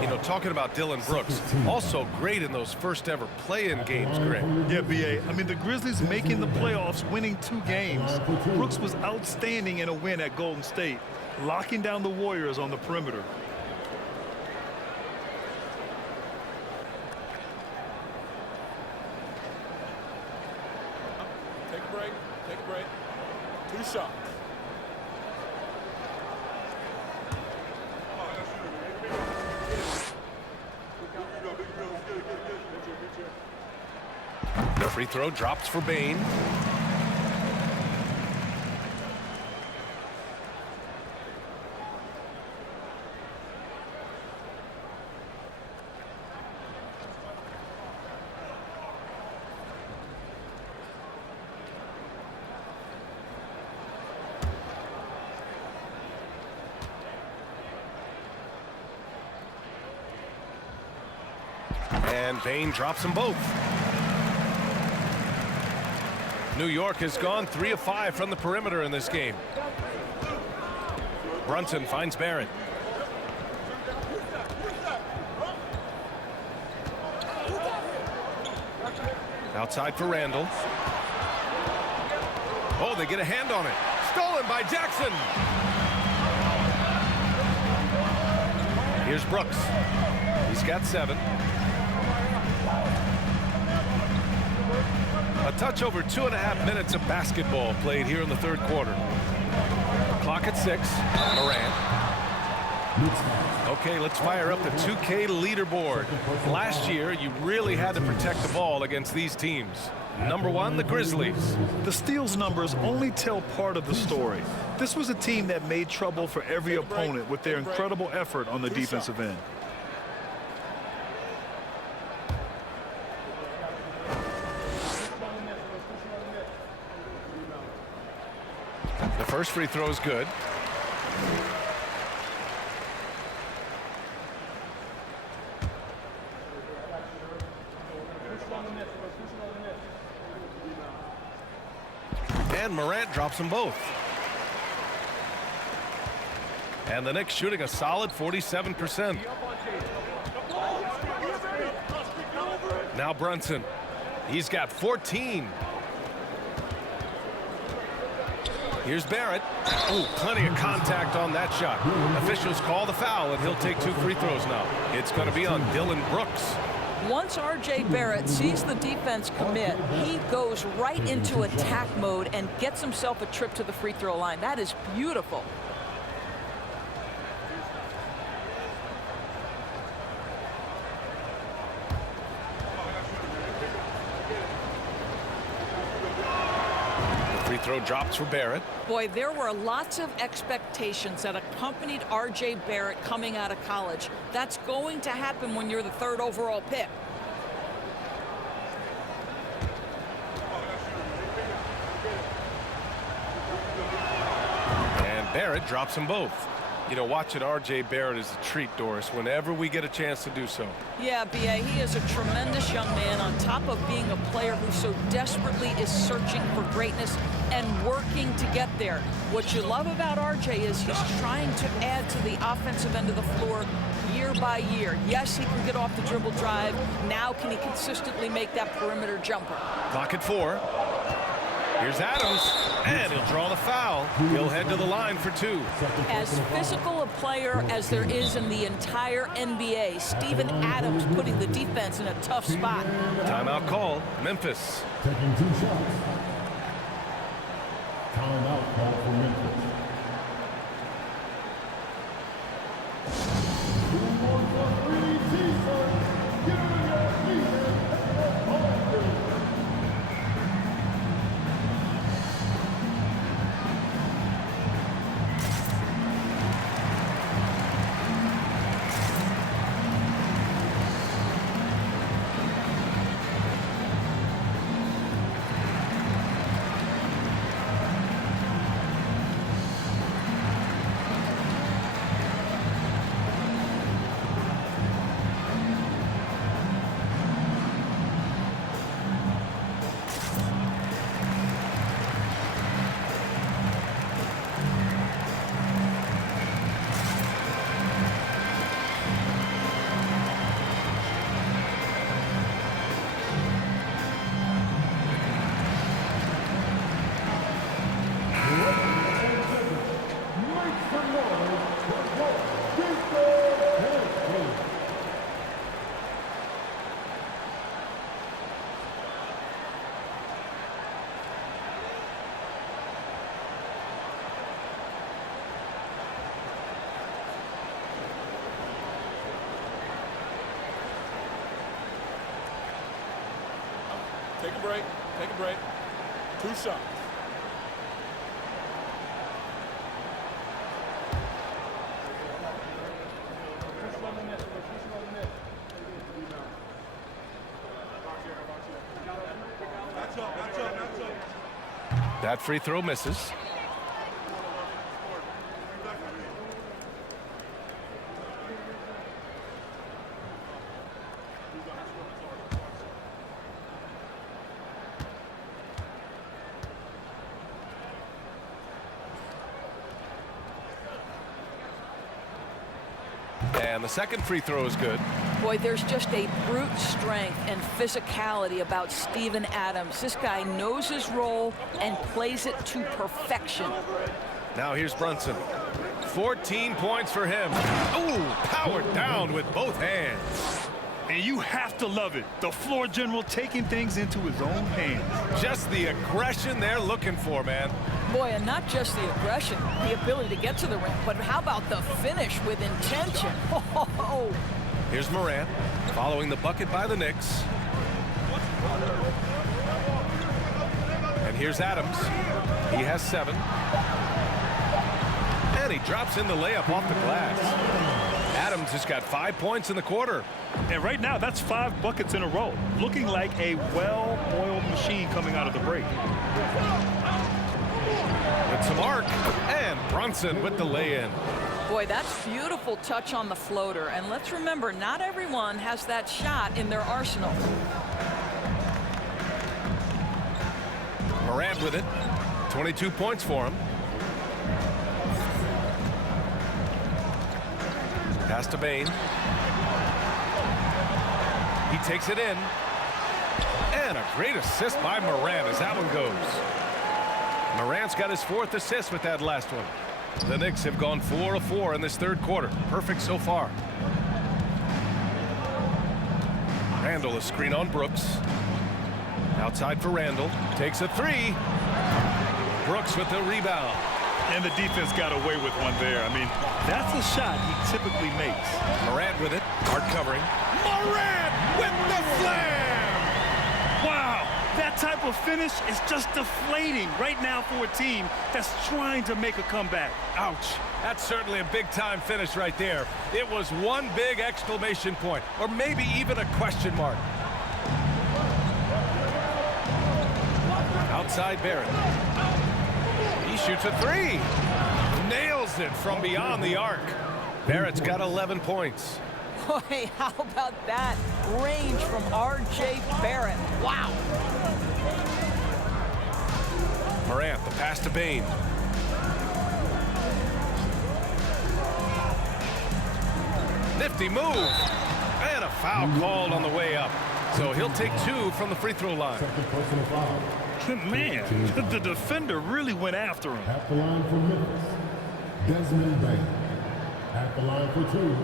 You know, talking about Dillon Brooks, also great in those first ever play-in games, Greg. Yeah, BA. I mean, the Grizzlies making the playoffs, winning 2 games. Brooks was outstanding in a win at Golden State, locking down the Warriors on the perimeter. Take a break. Take a break. 2 shots. The free throw drops for Bane. And Bane drops them both. New York has gone 3 of 5 from the perimeter in this game. Brunson finds Barrett. Outside for Randall. Oh, they get a hand on it. Stolen by Jackson. Here's Brooks. He's got 7. A touch over 2.5 minutes of basketball played here in the third quarter. Clock at 6. Morant. Okay, let's fire up the 2K leaderboard. Last year, you really had to protect the ball against these teams. Number 1, the Grizzlies. The steals numbers only tell part of the story. This was a team that made trouble for every opponent with their incredible effort on the defensive end. The first free throw is good. And Morant drops them both. And the Knicks shooting a solid 47%. Now Brunson. He's got 14. Here's Barrett. Oh, plenty of contact on that shot. Officials call the foul, and he'll take 2 free throws now. It's going to be on Dillon Brooks. Once R.J. Barrett sees the defense commit, he goes right into attack mode and gets himself a trip to the free throw line. That is beautiful. Free throw drops for Barrett. Boy, there were lots of expectations that accompanied R.J. Barrett coming out of college. That's going to happen when you're the 3rd overall pick. And Barrett drops them both. You know, watching R.J. Barrett is a treat, Doris, whenever we get a chance to do so. Yeah, B.A., he is a tremendous young man on top of being a player who so desperately is searching for greatness and working to get there. What you love about R.J. is he's trying to add to the offensive end of the floor year by year. Yes, he can get off the dribble drive. Now can he consistently make that perimeter jumper? Clock at 4. Here's Adams, and he'll draw the foul. He'll head to the line for 2. As physical a player as there is in the entire NBA, Steven Adams putting the defense in a tough spot. Timeout call, Memphis. Taking 2 shots. Timeout call for Memphis. Who wants a free t-shirt? Give me your t-shirt. Take a break. Take a break. 2 shots. That free throw misses. And the second free throw is good. Boy, there's just a brute strength and physicality about Steven Adams. This guy knows his role and plays it to perfection. Now here's Brunson. 14 points for him. Ooh, powered down with both hands. And you have to love it. The floor general taking things into his own hands. Just the aggression they're looking for, man. Boy, and not just the aggression, the ability to get to the rim, but how about the finish with intention? Oh. Here's Morant, following the bucket by the Knicks. And here's Adams. He has 7. And he drops in the layup off the glass. Adams has got 5 points in the quarter. And right now, that's 5 buckets in a row. Looking like a well-oiled machine coming out of the break. With some arc, and Brunson with the lay-in. Boy, that's beautiful touch on the floater. And let's remember, not everyone has that shot in their arsenal. Morant with it. 22 points for him. Pass to Bane. He takes it in. And a great assist by Morant as that one goes. Morant's got his 4th assist with that last one. The Knicks have gone 4 of 4 in this third quarter. Perfect so far. Randall, a screen on Brooks. Outside for Randall. Takes a 3. Brooks with the rebound. And the defense got away with one there. I mean, that's a shot he typically makes. Morant with it. Hard covering. Morant with the slam! Wow, that type of finish is just deflating right now for a team that's trying to make a comeback. Ouch. That's certainly a big-time finish right there. It was one big exclamation point, or maybe even a question mark. Outside Barrett. He shoots a 3. Nails it from beyond the arc. Barrett's got 11 points. Boy, how about that range from R.J. Barrett? Wow. Morant, the pass to Bane. Nifty move. And a foul called on the way up. So he'll take 2 from the free throw line. Man, the defender really went after him. At the line for Memphis, Desmond Bain. At the line for 2.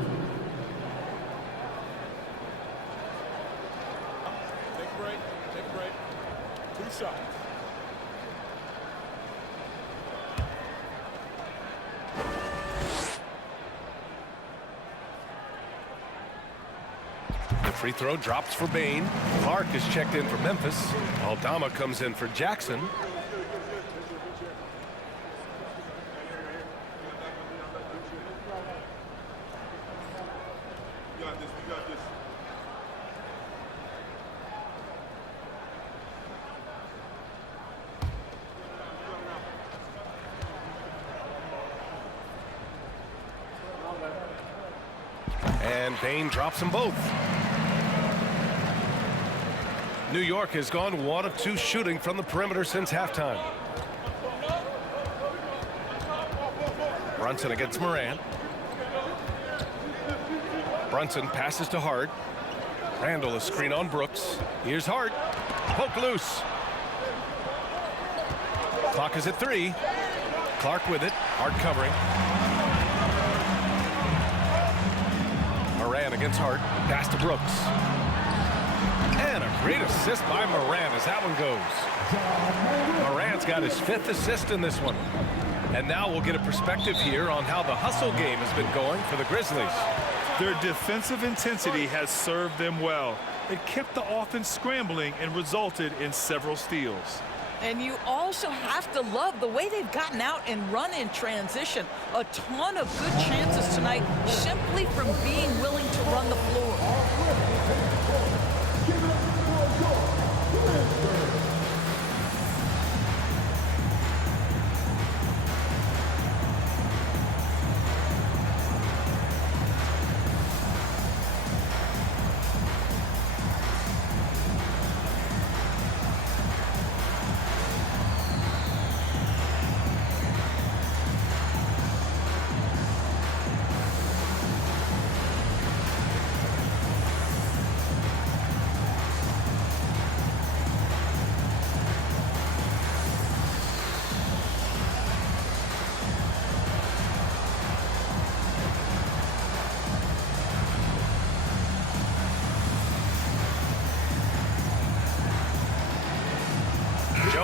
Take a break. Take a break. 2 shots. The free throw drops for Bane. Clark is checked in for Memphis. Aldama comes in for Jackson. And Bane drops them both. New York has gone 1 of 2 shooting from the perimeter since halftime. Brunson against Morant. Brunson passes to Hart. Randall, a screen on Brooks. Here's Hart. Poke loose. Clock is at 3. Clark with it. Hart covering. Morant against Hart. Pass to Brooks. And a great assist by Morant as that one goes. Morant's got his 5th assist in this one. And now we'll get a perspective here on how the hustle game has been going for the Grizzlies. Their defensive intensity has served them well. It kept the offense scrambling and resulted in several steals. And you also have to love the way they've gotten out and run in transition. A ton of good chances tonight simply from being willing to run the floor.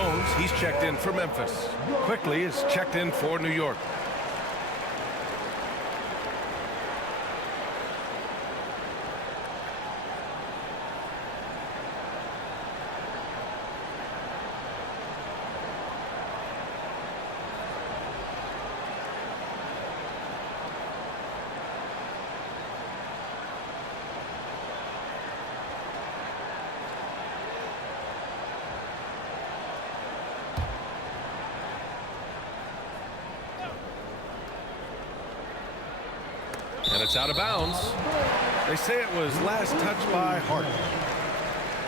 Jones, he's checked in for Memphis. Quickly is checked in for New York. And it's out of bounds. They say it was last touched by Hart.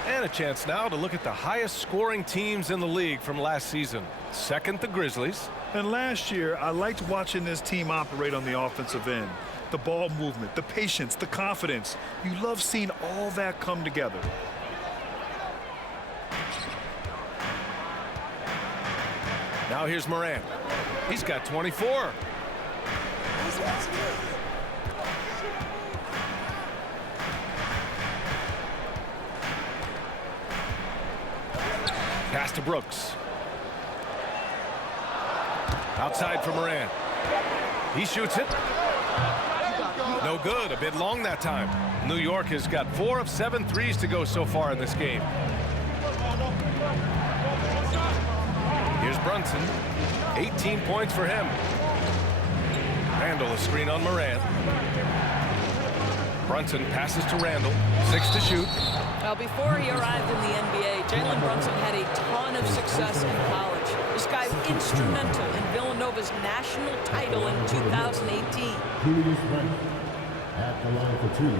And a chance now to look at the highest scoring teams in the league from last season. Second, the Grizzlies. And last year, I liked watching this team operate on the offensive end. The ball movement, the patience, the confidence. You love seeing all that come together. Now here's Morant. He's got 24. Pass to Brooks. Outside for Morant. He shoots it. No good. A bit long that time. New York has got 4 of 7 threes to go so far in this game. Here's Brunson. 18 points for him. Randall a screen on Morant. Brunson passes to Randall. 6 to shoot. Well, before he arrived in the NBA, Jalen Brunson had a ton of success in college. This guy instrumental in Villanova's national title in 2018. Julius Randle at the line for 2.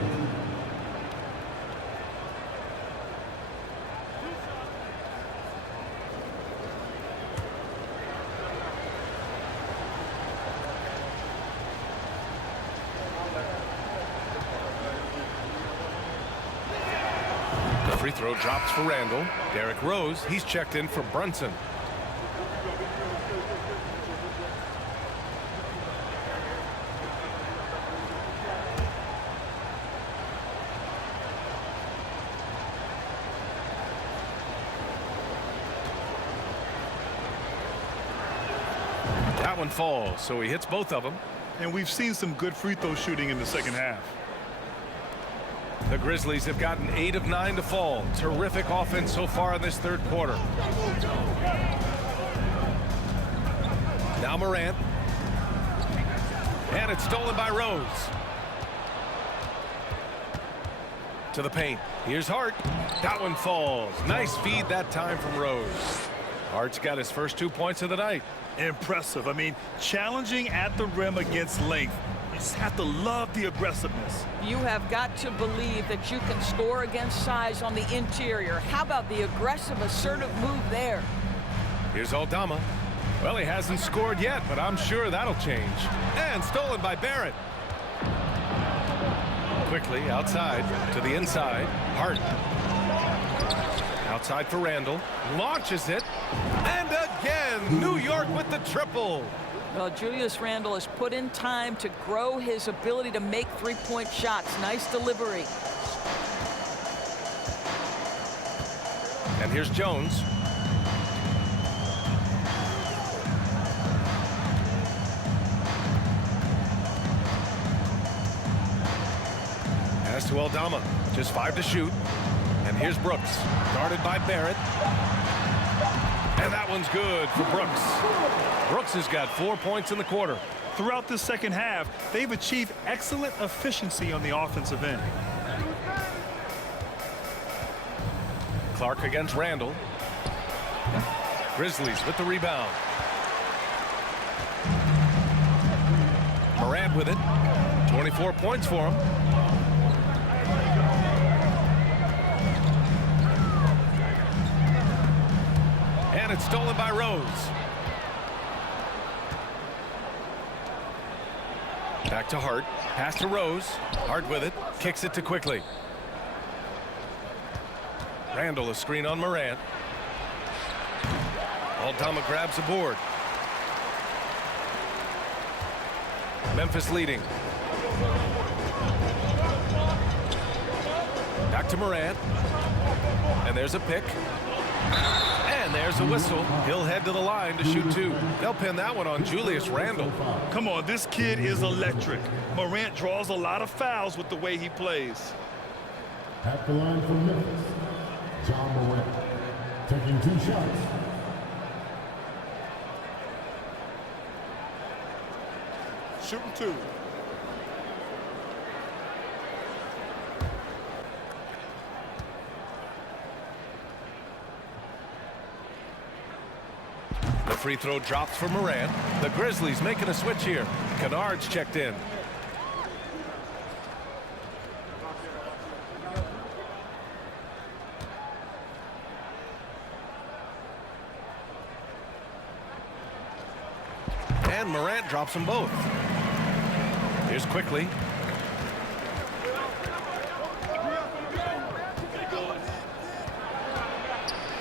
Free throw drops for Randall. Derrick Rose, he's checked in for Brunson. That one falls, so he hits both of them. And we've seen some good free throw shooting in the second half. The Grizzlies have gotten 8 of 9 to fall. Terrific offense so far in this third quarter. Now Morant. And it's stolen by Rose. To the paint. Here's Hart. That one falls. Nice feed that time from Rose. Hart's got his first 2 points of the night. Impressive. I mean, challenging at the rim against length. You just have to love the aggressiveness. You have got to believe that you can score against size on the interior. How about the aggressive, assertive move there? Here's Aldama. Well, he hasn't scored yet, but I'm sure that'll change. And stolen by Barrett. Quickly outside to the inside. Hart. Outside for Randall. Launches it. And again, New York with the triple. Well, Julius Randle has put in time to grow his ability to make three-point shots. Nice delivery. And here's Jones. Pass to Aldama. Just 5 to shoot. And here's Brooks. Guarded by Barrett. And that one's good for Brooks. Brooks has got 4 points in the quarter. Throughout the second half, they've achieved excellent efficiency on the offensive end. Clark against Randall. Grizzlies with the rebound. Morant with it. 24 points for him. And it's stolen by Rose. Back to Hart. Pass to Rose. Hart with it. Kicks it to Quickly. Randall a screen on Morant. Aldama grabs the board. Memphis leading. Back to Morant. And there's a pick. And there's a whistle. He'll head to the line to shoot 2. They'll pin that one on Julius Randle. Come on, this kid is electric. Morant draws a lot of fouls with the way he plays. At the line for Memphis, John Morant, taking 2 shots. Shooting 2. The free throw drops for Morant. The Grizzlies making a switch here. Kennard's checked in. And Morant drops them both. Here's quickly.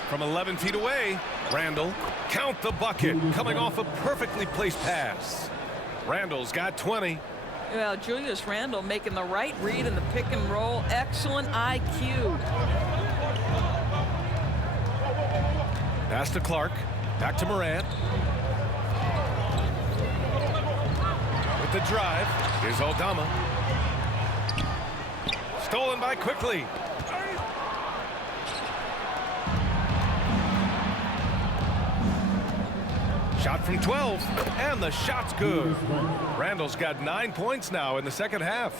From 11 feet away, Randle, count the bucket, coming off a perfectly placed pass. Randle's got 20. Well, Julius Randle making the right read in the pick and roll. Excellent IQ. Pass to Clark, back to Morant. With the drive, here's Aldama. Stolen by Quickly. Shot from 12, and the shot's good. Randle's got 9 points now in the second half.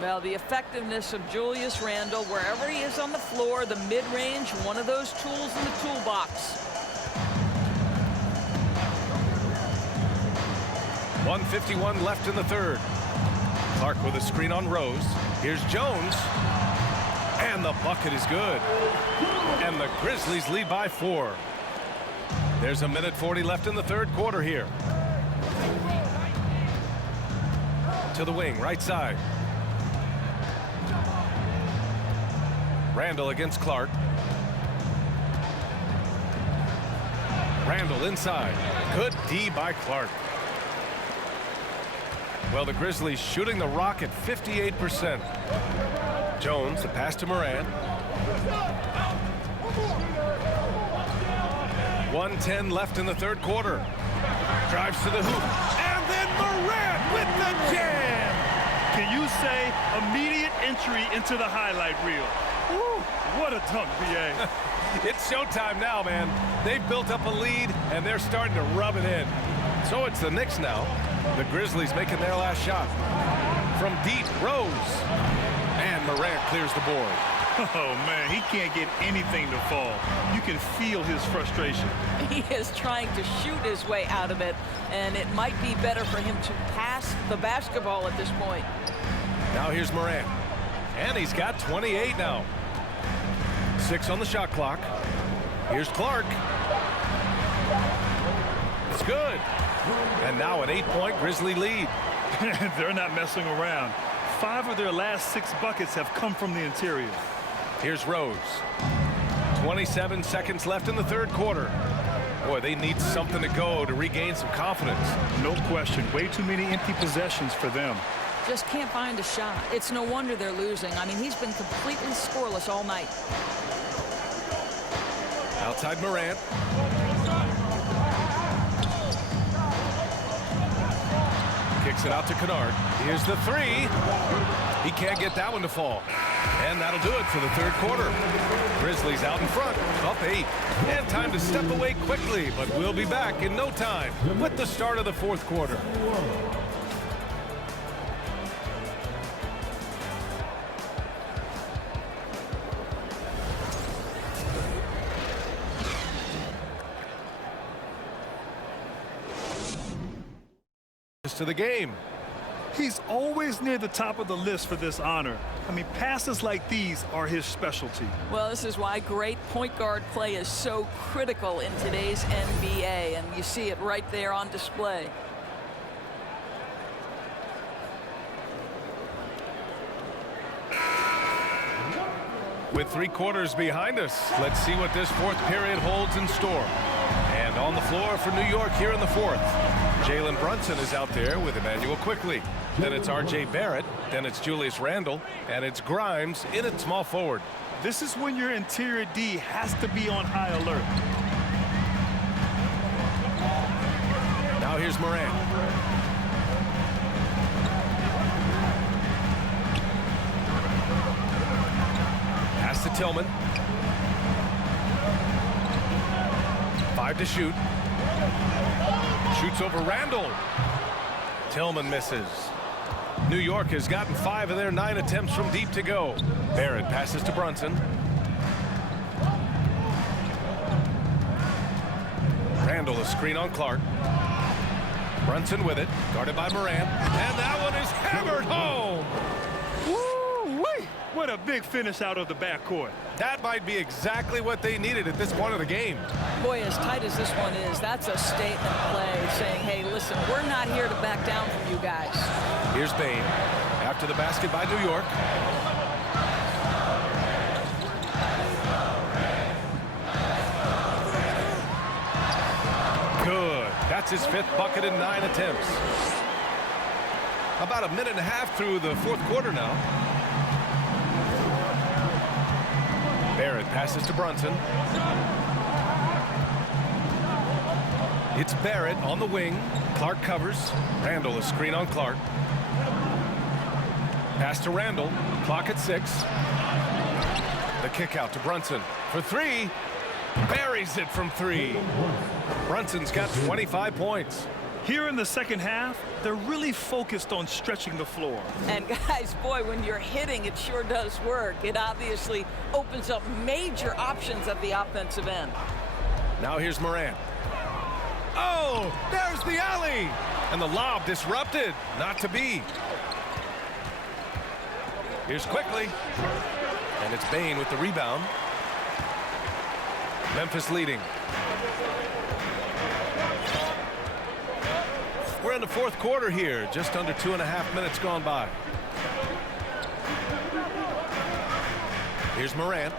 Well, the effectiveness of Julius Randle, wherever he is on the floor, the mid-range, one of those tools in the toolbox. 1:51 left in the third. Clark with a screen on Rose. Here's Jones. And the bucket is good. And the Grizzlies lead by 4. There's 1:40 left in the third quarter here. To the wing, right side. Randle against Clark. Randle inside. Good D by Clark. Well, the Grizzlies shooting the rock at 58%. Jones, the pass to Morant. 1:10 left in the third quarter. Drives to the hoop. And then Morant with the jam. Can you say immediate entry into the highlight reel? Woo, what a dunk, B.A. It's showtime now, man. They've built up a lead, and they're starting to rub it in. So it's the Knicks now. The Grizzlies making their last shot. From deep, Rose. And Morant clears the board. Oh, man, he can't get anything to fall. You can feel his frustration. He is trying to shoot his way out of it, and it might be better for him to pass the basketball at this point. Now here's Morant. And he's got 28 now. 6 on the shot clock. Here's Clark. It's good. And now an 8-point Grizzly lead. They're not messing around. 5 of their last 6 buckets have come from the interior. Here's Rose. 27 seconds left in the third quarter. Boy, they need something to go to regain some confidence. No question. Way too many empty possessions for them. Just can't find a shot. It's no wonder they're losing. I mean, he's been completely scoreless all night. Outside Morant. Kicks it out to Kennard. Here's the 3. He can't get that one to fall. And that'll do it for the third quarter. Grizzlies out in front, up 8. And time to step away quickly, but we'll be back in no time with the start of the fourth quarter. To the game. He's always near the top of the list for this honor. I mean, passes like these are his specialty. Well, this is why great point guard play is so critical in today's NBA, and you see it right there on display. With 3 quarters behind us, let's see what this fourth period holds in store. And on the floor for New York here in the fourth, Jalen Brunson is out there with Emmanuel Quickly. Then it's R.J. Barrett. Then it's Julius Randle. And it's Grimes in at small forward. This is when your interior D has to be on high alert. here's Morant. Pass to Tillman. 5 to shoot. Shoots over Randall. Tillman misses. New York has gotten 5 of their 9 attempts from deep to go. Barrett passes to Brunson. Randall, a screen on Clark. Brunson with it, guarded by Morant. And that one is hammered home. Woo-wee! What a big finish out of the backcourt. That might be exactly what they needed at this point of the game. Boy, as tight as this one is, that's a statement play saying, hey, listen, we're not here to back down from you guys. Here's Bane after the basket by New York. Good. That's his 5th bucket in 9 attempts. About a minute and a half through the 4th quarter now. Barrett passes to Brunson. It's Barrett on the wing. Clark covers. Randall, a screen on Clark. Pass to Randall. Clock at 6. The kick out to Brunson for 3. Buries it from 3. Brunson's got 25 points. Here in the second half, they're really focused on stretching the floor. And guys, boy, when you're hitting, it sure does work. It obviously opens up major options at the offensive end. Now here's Morant. Oh, there's the alley. And the lob disrupted. Not to be. Here's Quickly. And it's Bane with the rebound. Memphis leading. We're in the 4th quarter here. Just under 2.5 minutes gone by. Here's Morant.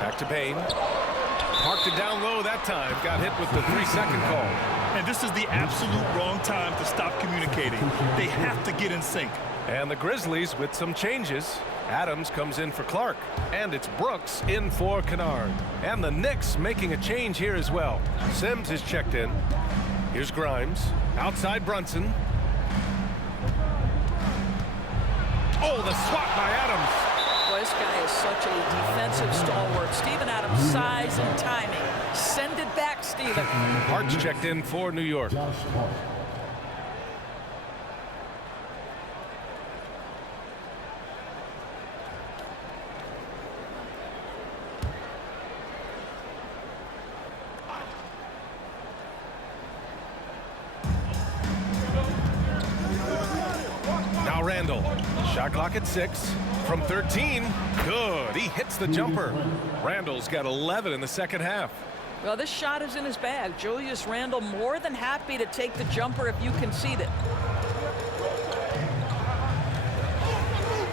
Back to Bane. Parked it down low that time. Got hit with the 3-second call. And this is the absolute wrong time to stop communicating. They have to get in sync. And the Grizzlies with some changes. Adams comes in for Clark. And it's Brooks in for Kennard. And the Knicks making a change here as well. Sims is checked in. Here's Grimes. Outside Brunson. Oh, the swat by Adams. Boy, this guy is such a defensive stalwart. Steven Adams' size and timing. Send it back, Steven. Hart's checked in for New York. Josh Hart. Now Randall. Shot clock at 6. From 13. Good. He hits the jumper. Randall's got 11 in the second half. Well, this shot is in his bag. Julius Randle more than happy to take the jumper if you concede it.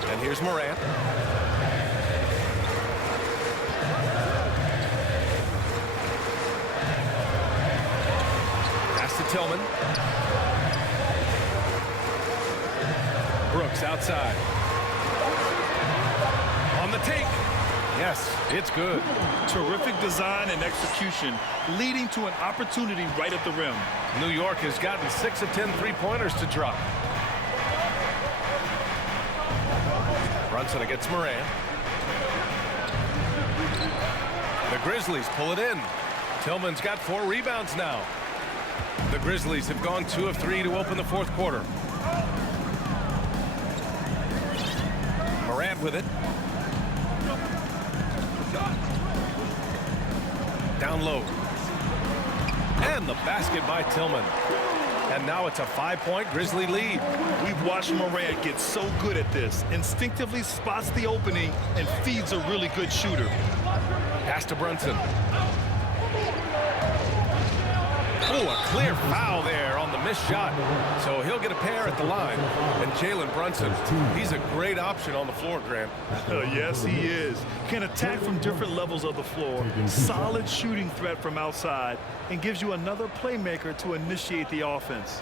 And here's Morant. Pass to Tillman. Brooks outside. On the take. Yes, it's good. Terrific design and execution, leading to an opportunity right at the rim. New York has gotten 6 of 10 3-pointers to drop. Brunson against Morant. The Grizzlies pull it in. Tillman's got 4 rebounds now. The Grizzlies have gone 2 of 3 to open the 4th quarter. Morant with it. Down low. And the basket by Tillman. And now it's a 5-point Grizzly lead. We've watched Morant get so good at this. Instinctively spots the opening and feeds a really good shooter. Pass to Brunson. Oh, a clear foul there on the missed shot. So he'll get a pair at the line. And Jalen Brunson, he's a great option on the floor, Grant. Yes, he is. Can attack from different levels of the floor. Solid shooting threat from outside. And gives you another playmaker to initiate the offense.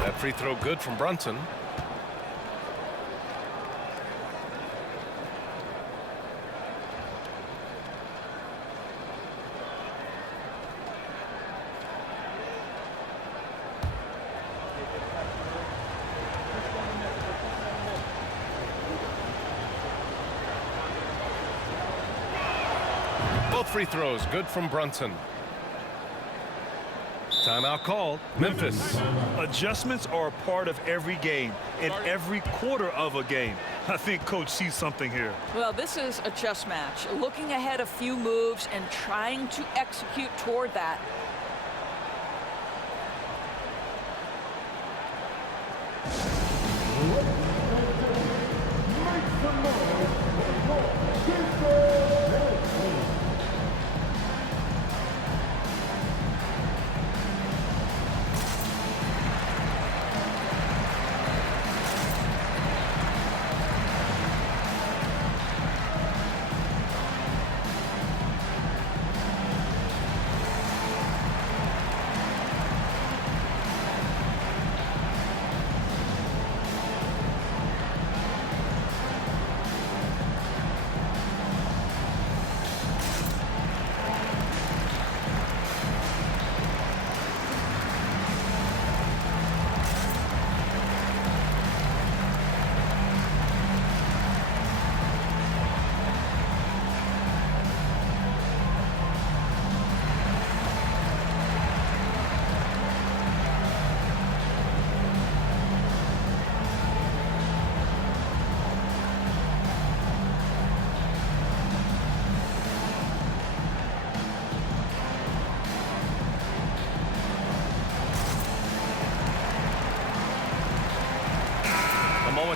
That Free throw good from Brunson. Both free throws good from Brunson. Timeout called. Memphis. Adjustments are a part of every game and every quarter of a game. I think Coach sees something here. Well, this is a chess match. Looking ahead a few moves and trying to execute toward that.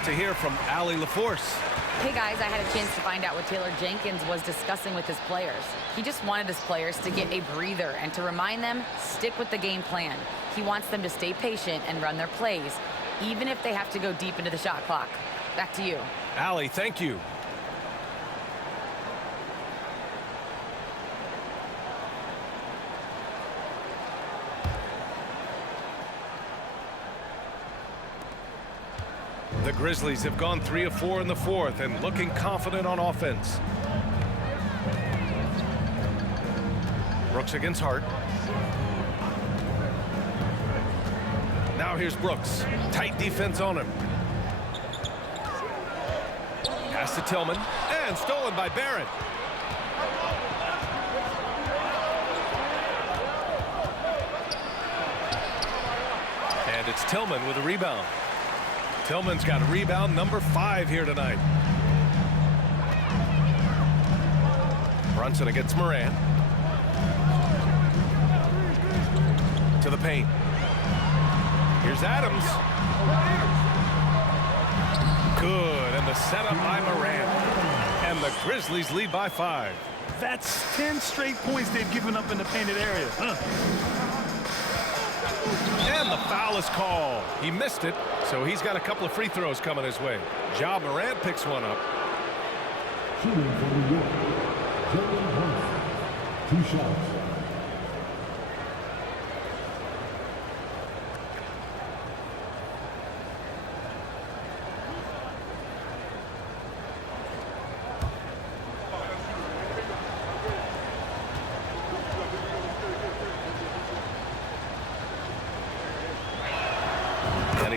To hear from Allie LaForce. Hey guys, I had a chance to find out what Taylor Jenkins was discussing with his players. He just wanted his players to get a breather and to remind them, stick with the game plan. He wants them to stay patient and run their plays, even if they have to go deep into the shot clock. Back to you. Allie, thank you. The Grizzlies have gone 3 of 4 in the fourth and looking confident on offense. Brooks against Hart. Now here's Brooks. Tight defense on him. Pass to Tillman and stolen by Barrett. And it's Tillman with a rebound. Tillman's got a rebound number 5 here tonight. Brunson against Moran. To the paint. Here's Adams. Good, and the setup by Moran. And the Grizzlies lead by 5. That's 10 straight points they've given up in the painted area. And the foul is called. He missed it, so he's got a couple of free throws coming his way. Ja Morant picks one up. Shooting for New York, Jalen Brunson. 2 shots.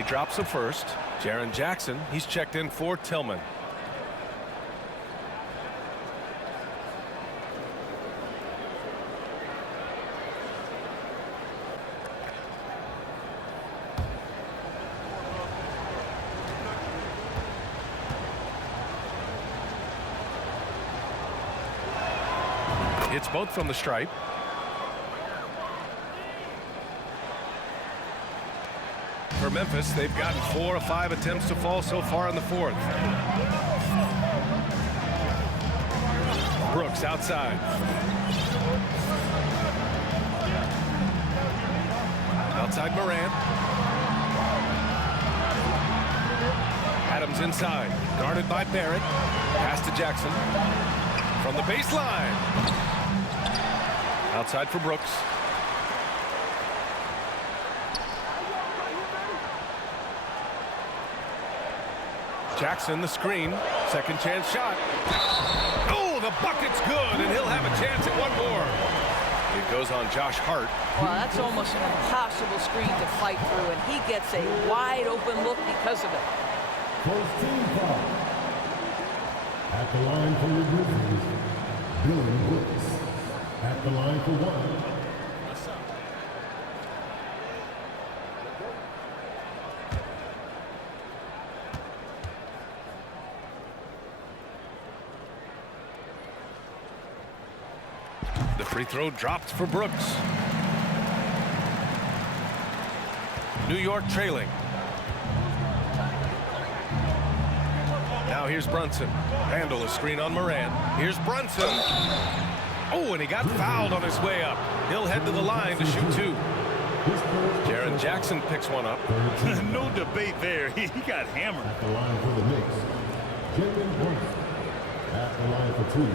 Drops a first. Jaren Jackson, he's checked in for Tillman. Hits both from the stripe. For Memphis, they've gotten 4 of 5 attempts to fall so far in the fourth. Brooks outside. Outside Moran. Adams inside, guarded by Barrett. Pass to Jackson. From the baseline. Outside for Brooks. Jackson, the screen. Second chance shot. Oh, the bucket's good, and he'll have a chance at one more. It goes on Josh Hart. Well, that's almost an impossible screen to fight through, and he gets a wide open look because of it. First team foul. At the line for your Grizzlies, Dylan Brooks. At the line for one. The free throw dropped for Brooks. New York trailing. Now here's Brunson. Randall a screen on Moran. Here's Brunson. Oh, and he got fouled on his way up. He'll head to the line to shoot two. Jaren Jackson picks one up. No debate there. He got hammered. At the line for the Knicks, Jalen Brunson. At the line for two.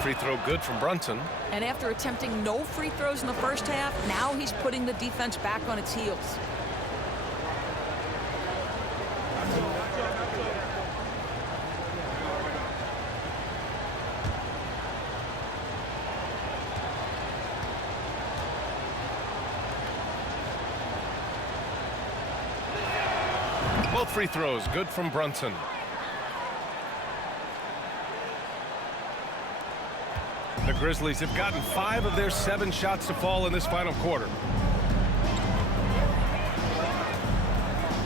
Free throw good from Brunson. And after attempting no free throws in the first half, now he's putting the defense back on its heels. Both free throws good from Brunson. The Grizzlies have gotten 5 of their 7 shots to fall in this final quarter.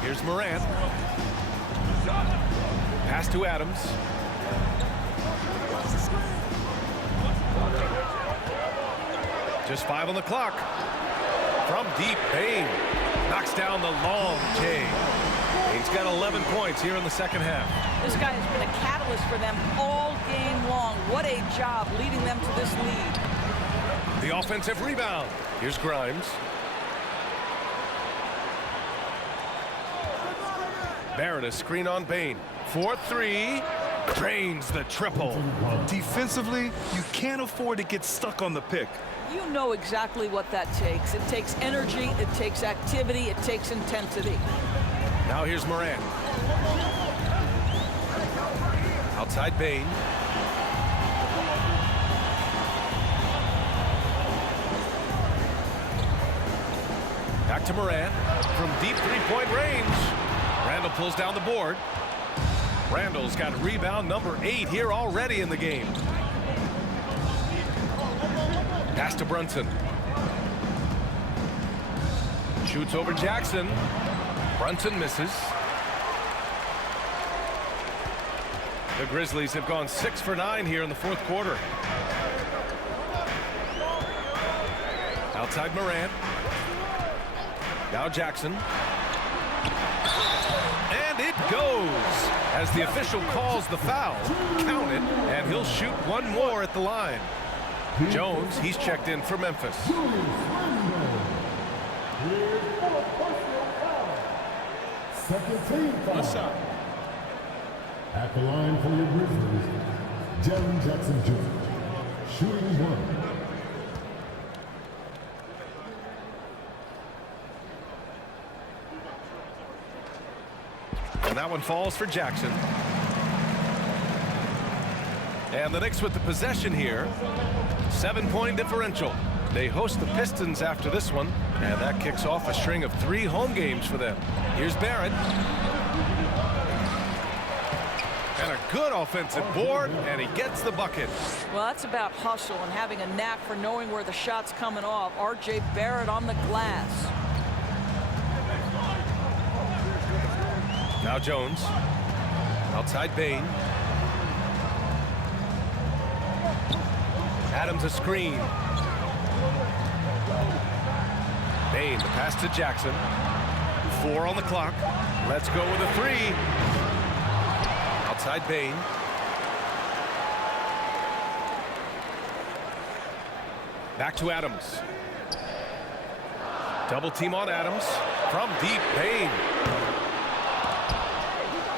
Here's Morant. Pass to Adams. Just 5 on the clock. From deep, Bane knocks down the long J. Bane's got 11 points here in the second half. This guy has been a catalyst for them all game long. What a job leading them to this lead. The offensive rebound. Here's Grimes. Barrett a screen on Bane. 4-3. Drains the triple. Defensively, you can't afford to get stuck on the pick. You know exactly what that takes. It takes energy, it takes activity, it takes intensity. Now here's Morant. Outside Bane. Back to Morant. From deep three-point range. Randall pulls down the board. Randall's got rebound number 8 here already in the game. Pass to Brunson. Shoots over Jackson. Brunson misses. The Grizzlies have gone 6 for 9 here in the fourth quarter. Outside Morant. Now Jackson. And it goes as the official calls the foul. Count it, and he'll shoot one more at the line. Jones, he's checked in for Memphis. Second team foul. At the line for your Grizzlies, Jaren Jackson Jr. Shooting one. And that one falls for Jackson. And the Knicks with the possession here. 7-point differential. They host the Pistons after this one, and that kicks off a string of 3 home games for them. Here's Barrett. And a good offensive board, and he gets the bucket. Well, that's about hustle and having a knack for knowing where the shot's coming off. R.J. Barrett on the glass. Now Jones. Outside Bane. Adams a screen. Bane, the pass to Jackson. 4 on the clock. Let's go with a 3. Outside Bane. Back to Adams. Double team on Adams. from deep, Payne.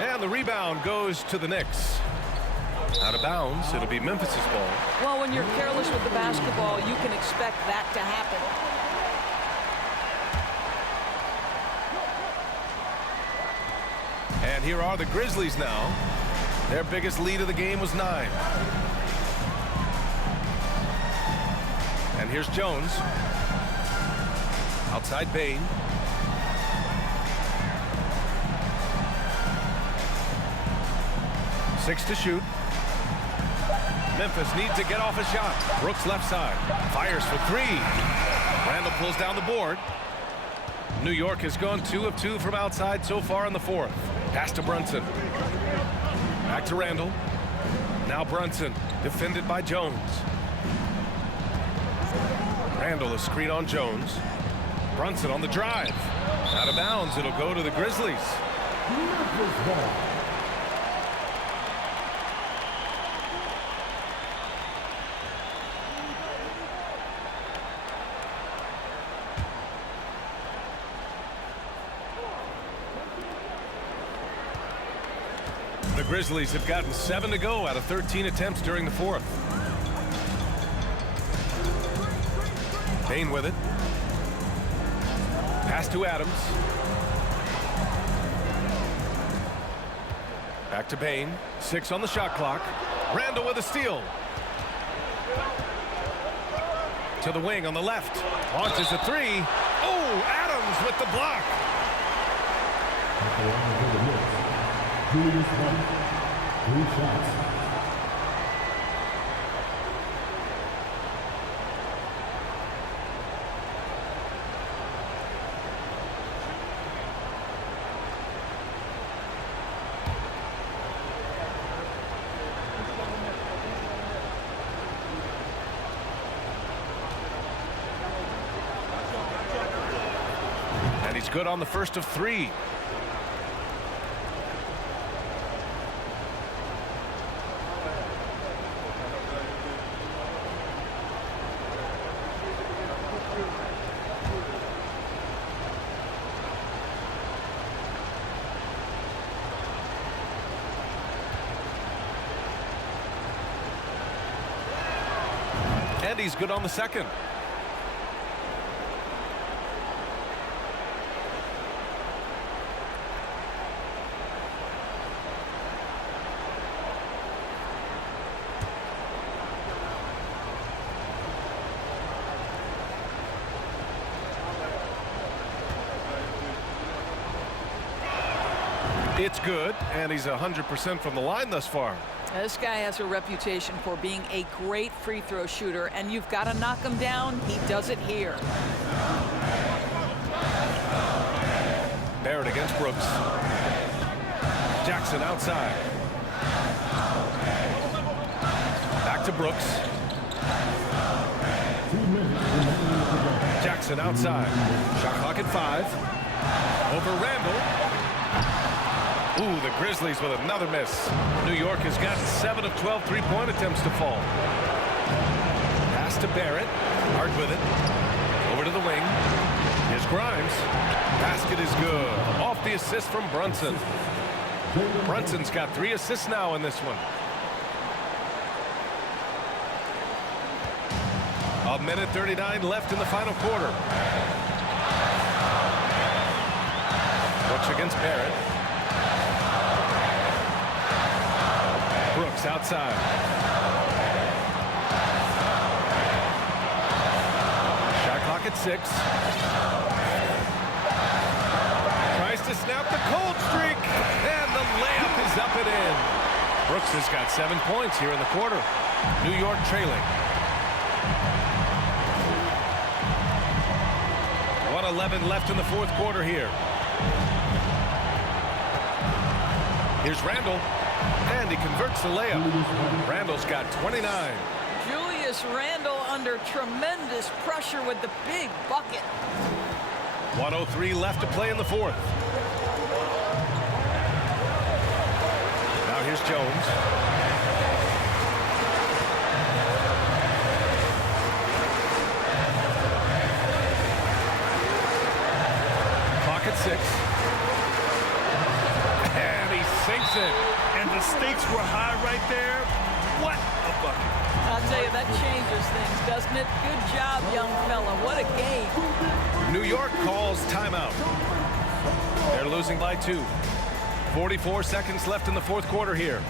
And the rebound goes to the Knicks. Out of bounds, it'll be Memphis' ball. Well, when you're careless with the basketball, you can expect that to happen. And here are the Grizzlies now. Their biggest lead of the game was 9. And here's Jones. Outside Bane. Six to shoot. Memphis needs to get off a shot. Brooks left side. Fires for 3. Randall pulls down the board. New York has gone 2 of 2 from outside so far in the 4th. Pass to Brunson. Back to Randall. Now Brunson, defended by Jones. Randall, a screen on Jones. Brunson on the drive. Out of bounds, it'll go to the Grizzlies. The Grizzlies have gotten 7 to go out of 13 attempts during the 4th. Payne with it. Pass to Adams. Back to Payne. 6 on the shot clock. Randall with a steal. To the wing on the left. Launches a 3. Oh, Adams with the block. Julius Randle, 3 shots. And he's good on the first of 3. And he's good on the second. It's good, and he's 100% from the line thus far. This guy has a reputation for being a great free throw shooter, and you've got to knock him down. He does it here. Barrett against Brooks. Jackson outside. Back to Brooks. Jackson outside. Shot clock at 5. Over Randall. Ooh, the Grizzlies with another miss. New York has gotten 7 of 12 3-point attempts to fall. Pass to Barrett. Hart with it. Over to the wing. Here's Grimes. Basket is good. Off the assist from Brunson. Brunson's got 3 assists now in this one. A minute 39 left in the final quarter. Brooks against Barrett. Brooks outside. Shot clock at 6. Tries to snap the cold streak, and the layup is up and in. Brooks has got 7 points here in the quarter. New York trailing. 1:11 left in the 4th quarter here. Here's Randall. And he converts the layup. Randall's got 29. Julius Randle under tremendous pressure with the big bucket. 1:03 left to play in the 4th. Now here's Jones. Clock at 6. And he sinks it. And the stakes were high right there. What a bucket. I'll tell you, that changes things, doesn't it? Good job, young fella. What a game. New York calls timeout. They're losing by 2. 44 seconds left in the fourth quarter here.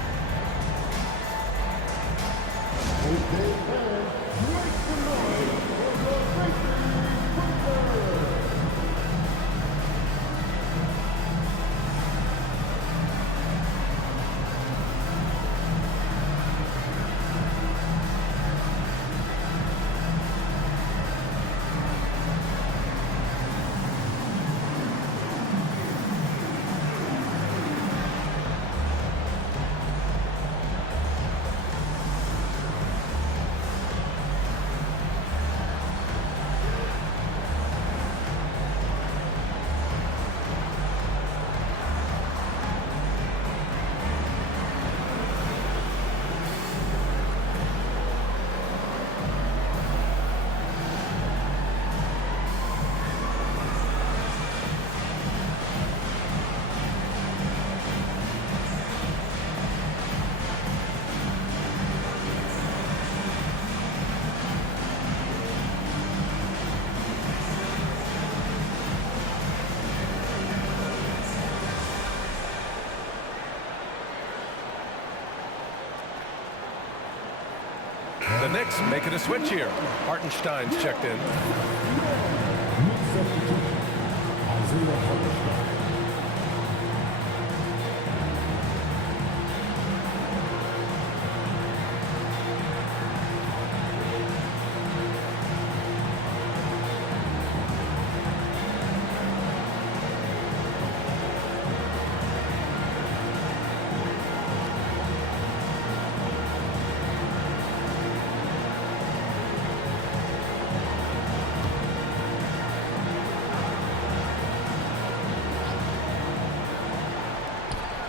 The Knicks making a switch here. Hartenstein's checked in.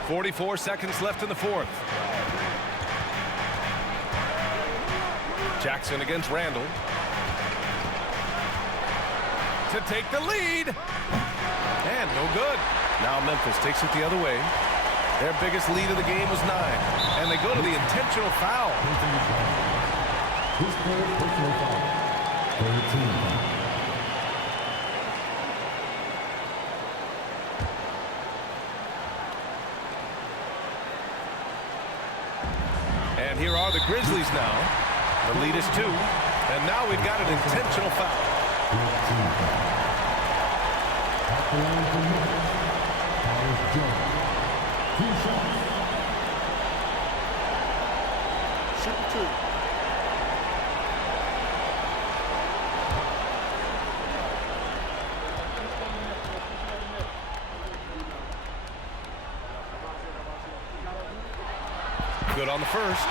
.44 seconds left in the fourth. Jackson against Randall. To take the lead. And no good. Now Memphis takes it the other way. Their biggest lead of the game was 9. And they go to the intentional foul. His third personal foul. 13. And here are the Grizzlies now. The lead is 2. And now we've got an intentional foul. At the line for Memphis, Tyus Jones. 2 shots. Shoot 2. Good on the first,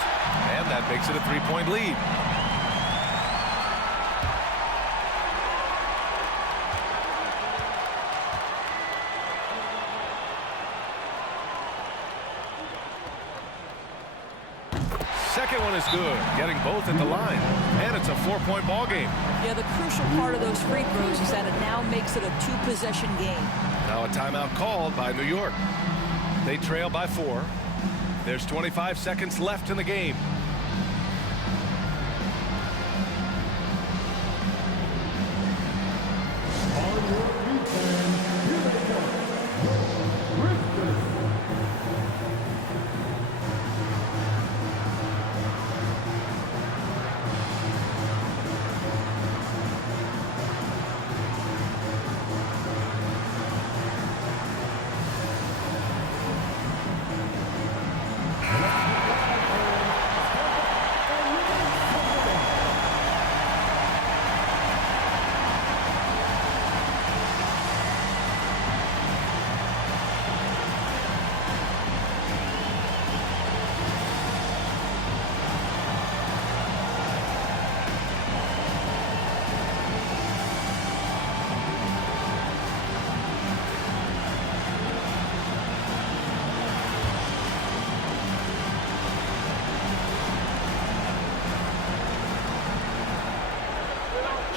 and that makes it a 3-point lead. Second one is good, getting both at the line, and it's a 4-point ball game. Yeah, the crucial part of those free throws is that it now makes it a 2-possession game. Now a timeout called by New York. They trail by 4. There's 25 seconds left in the game.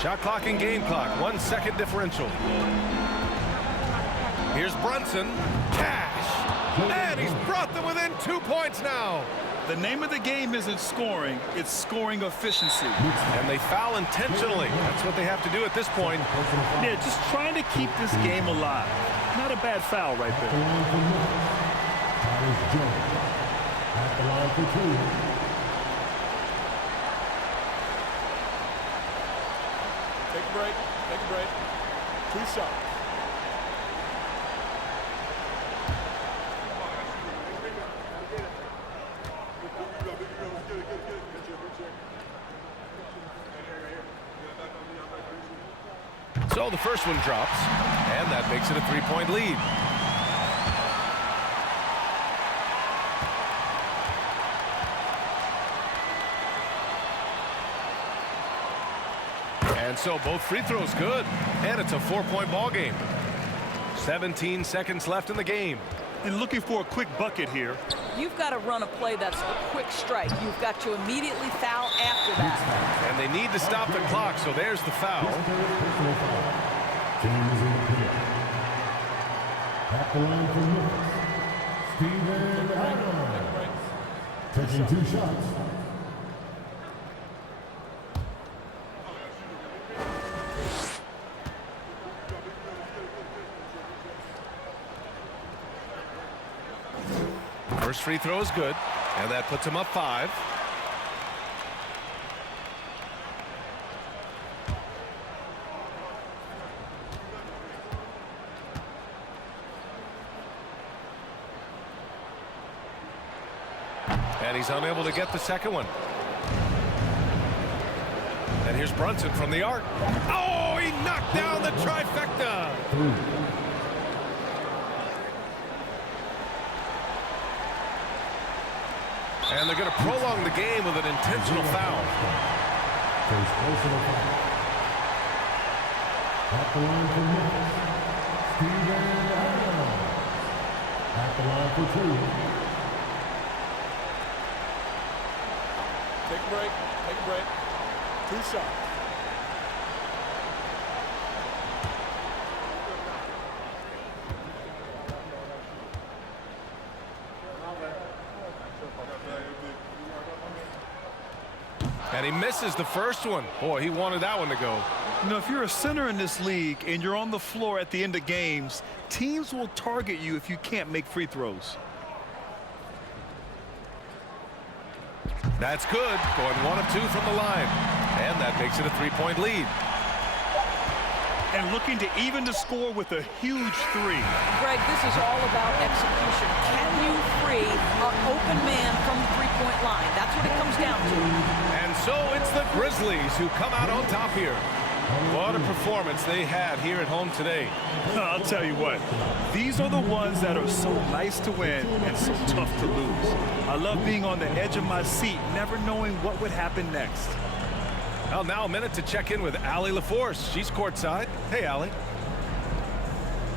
Shot clock and game clock, 1 second differential. Here's Brunson. Cash. And he's brought them within 2 points now. The name of the game isn't scoring, it's scoring efficiency. And they foul intentionally. That's what they have to do at this point. Yeah, just trying to keep this game alive. Not a bad foul right there. At the line for 2. Take a break. Take a break. 2 shots. So the first one drops, and that makes it a 3-point lead. And so both free throws good, and it's a 4-point ball game. 17 seconds left in the game. And looking for a quick bucket here. You've got to run a play that's a quick strike. You've got to immediately foul after that. And they need to stop the clock, so there's the foul. James in the paint. At the line for Memphis, Steven Adams. Taking 2 shots. First free throw is good, and that puts him up 5. And he's unable to get the second one. And here's Brunson from the arc. Oh, he knocked down the trifecta. And they're going to prolong the game with an intentional foul. At the line for Memphis, Steven Adams. At the line for 2. Take a break. Take a break. 2 shots. And he misses the first one. Boy, he wanted that one to go. You know, if you're a center in this league and you're on the floor at the end of games, teams will target you if you can't make free throws. That's good. Going 1 of 2 from the line. And that makes it a 3-point lead. And looking to even the score with a huge 3. Greg, this is all about execution. Can you free an open man from the 3-point line? That's what it comes down to. And so it's the Grizzlies who come out on top here. What a performance they had here at home today. I'll tell you what, these are the ones that are so nice to win and so tough to lose. I love being on the edge of my seat, never knowing what would happen next. Well, now a minute to check in with Allie LaForce. She's courtside. Hey, Allie.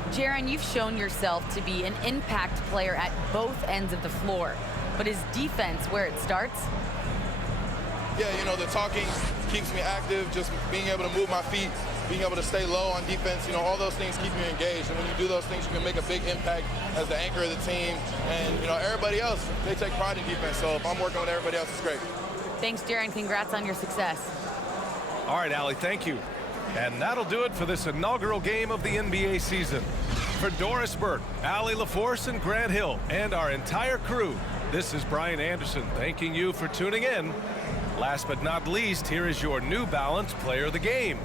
Jaron, you've shown yourself to be an impact player at both ends of the floor. But is defense where it starts? Yeah, you know, the talking keeps me active, just being able to move my feet, being able to stay low on defense, you know, all those things keep you engaged. And when you do those things, you can make a big impact as the anchor of the team. And, you know, everybody else, they take pride in defense. So if I'm working with everybody else, it's great. Thanks, Jaron. Congrats on your success. All right, Allie, thank you. And that'll do it for this inaugural game of the NBA season. For Doris Burke, Allie LaForce, and Grant Hill, and our entire crew, this is Brian Anderson thanking you for tuning in. Last but not least, here is your New Balance player of the game,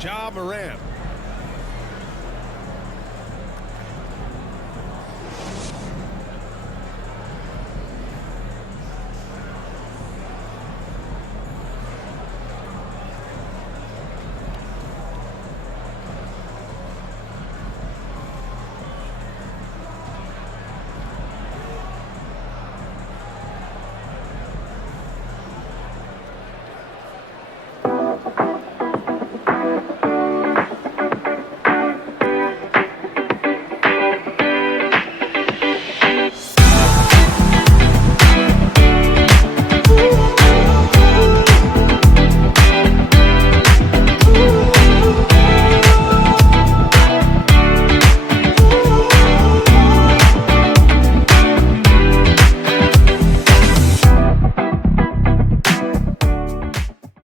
Ja Morant.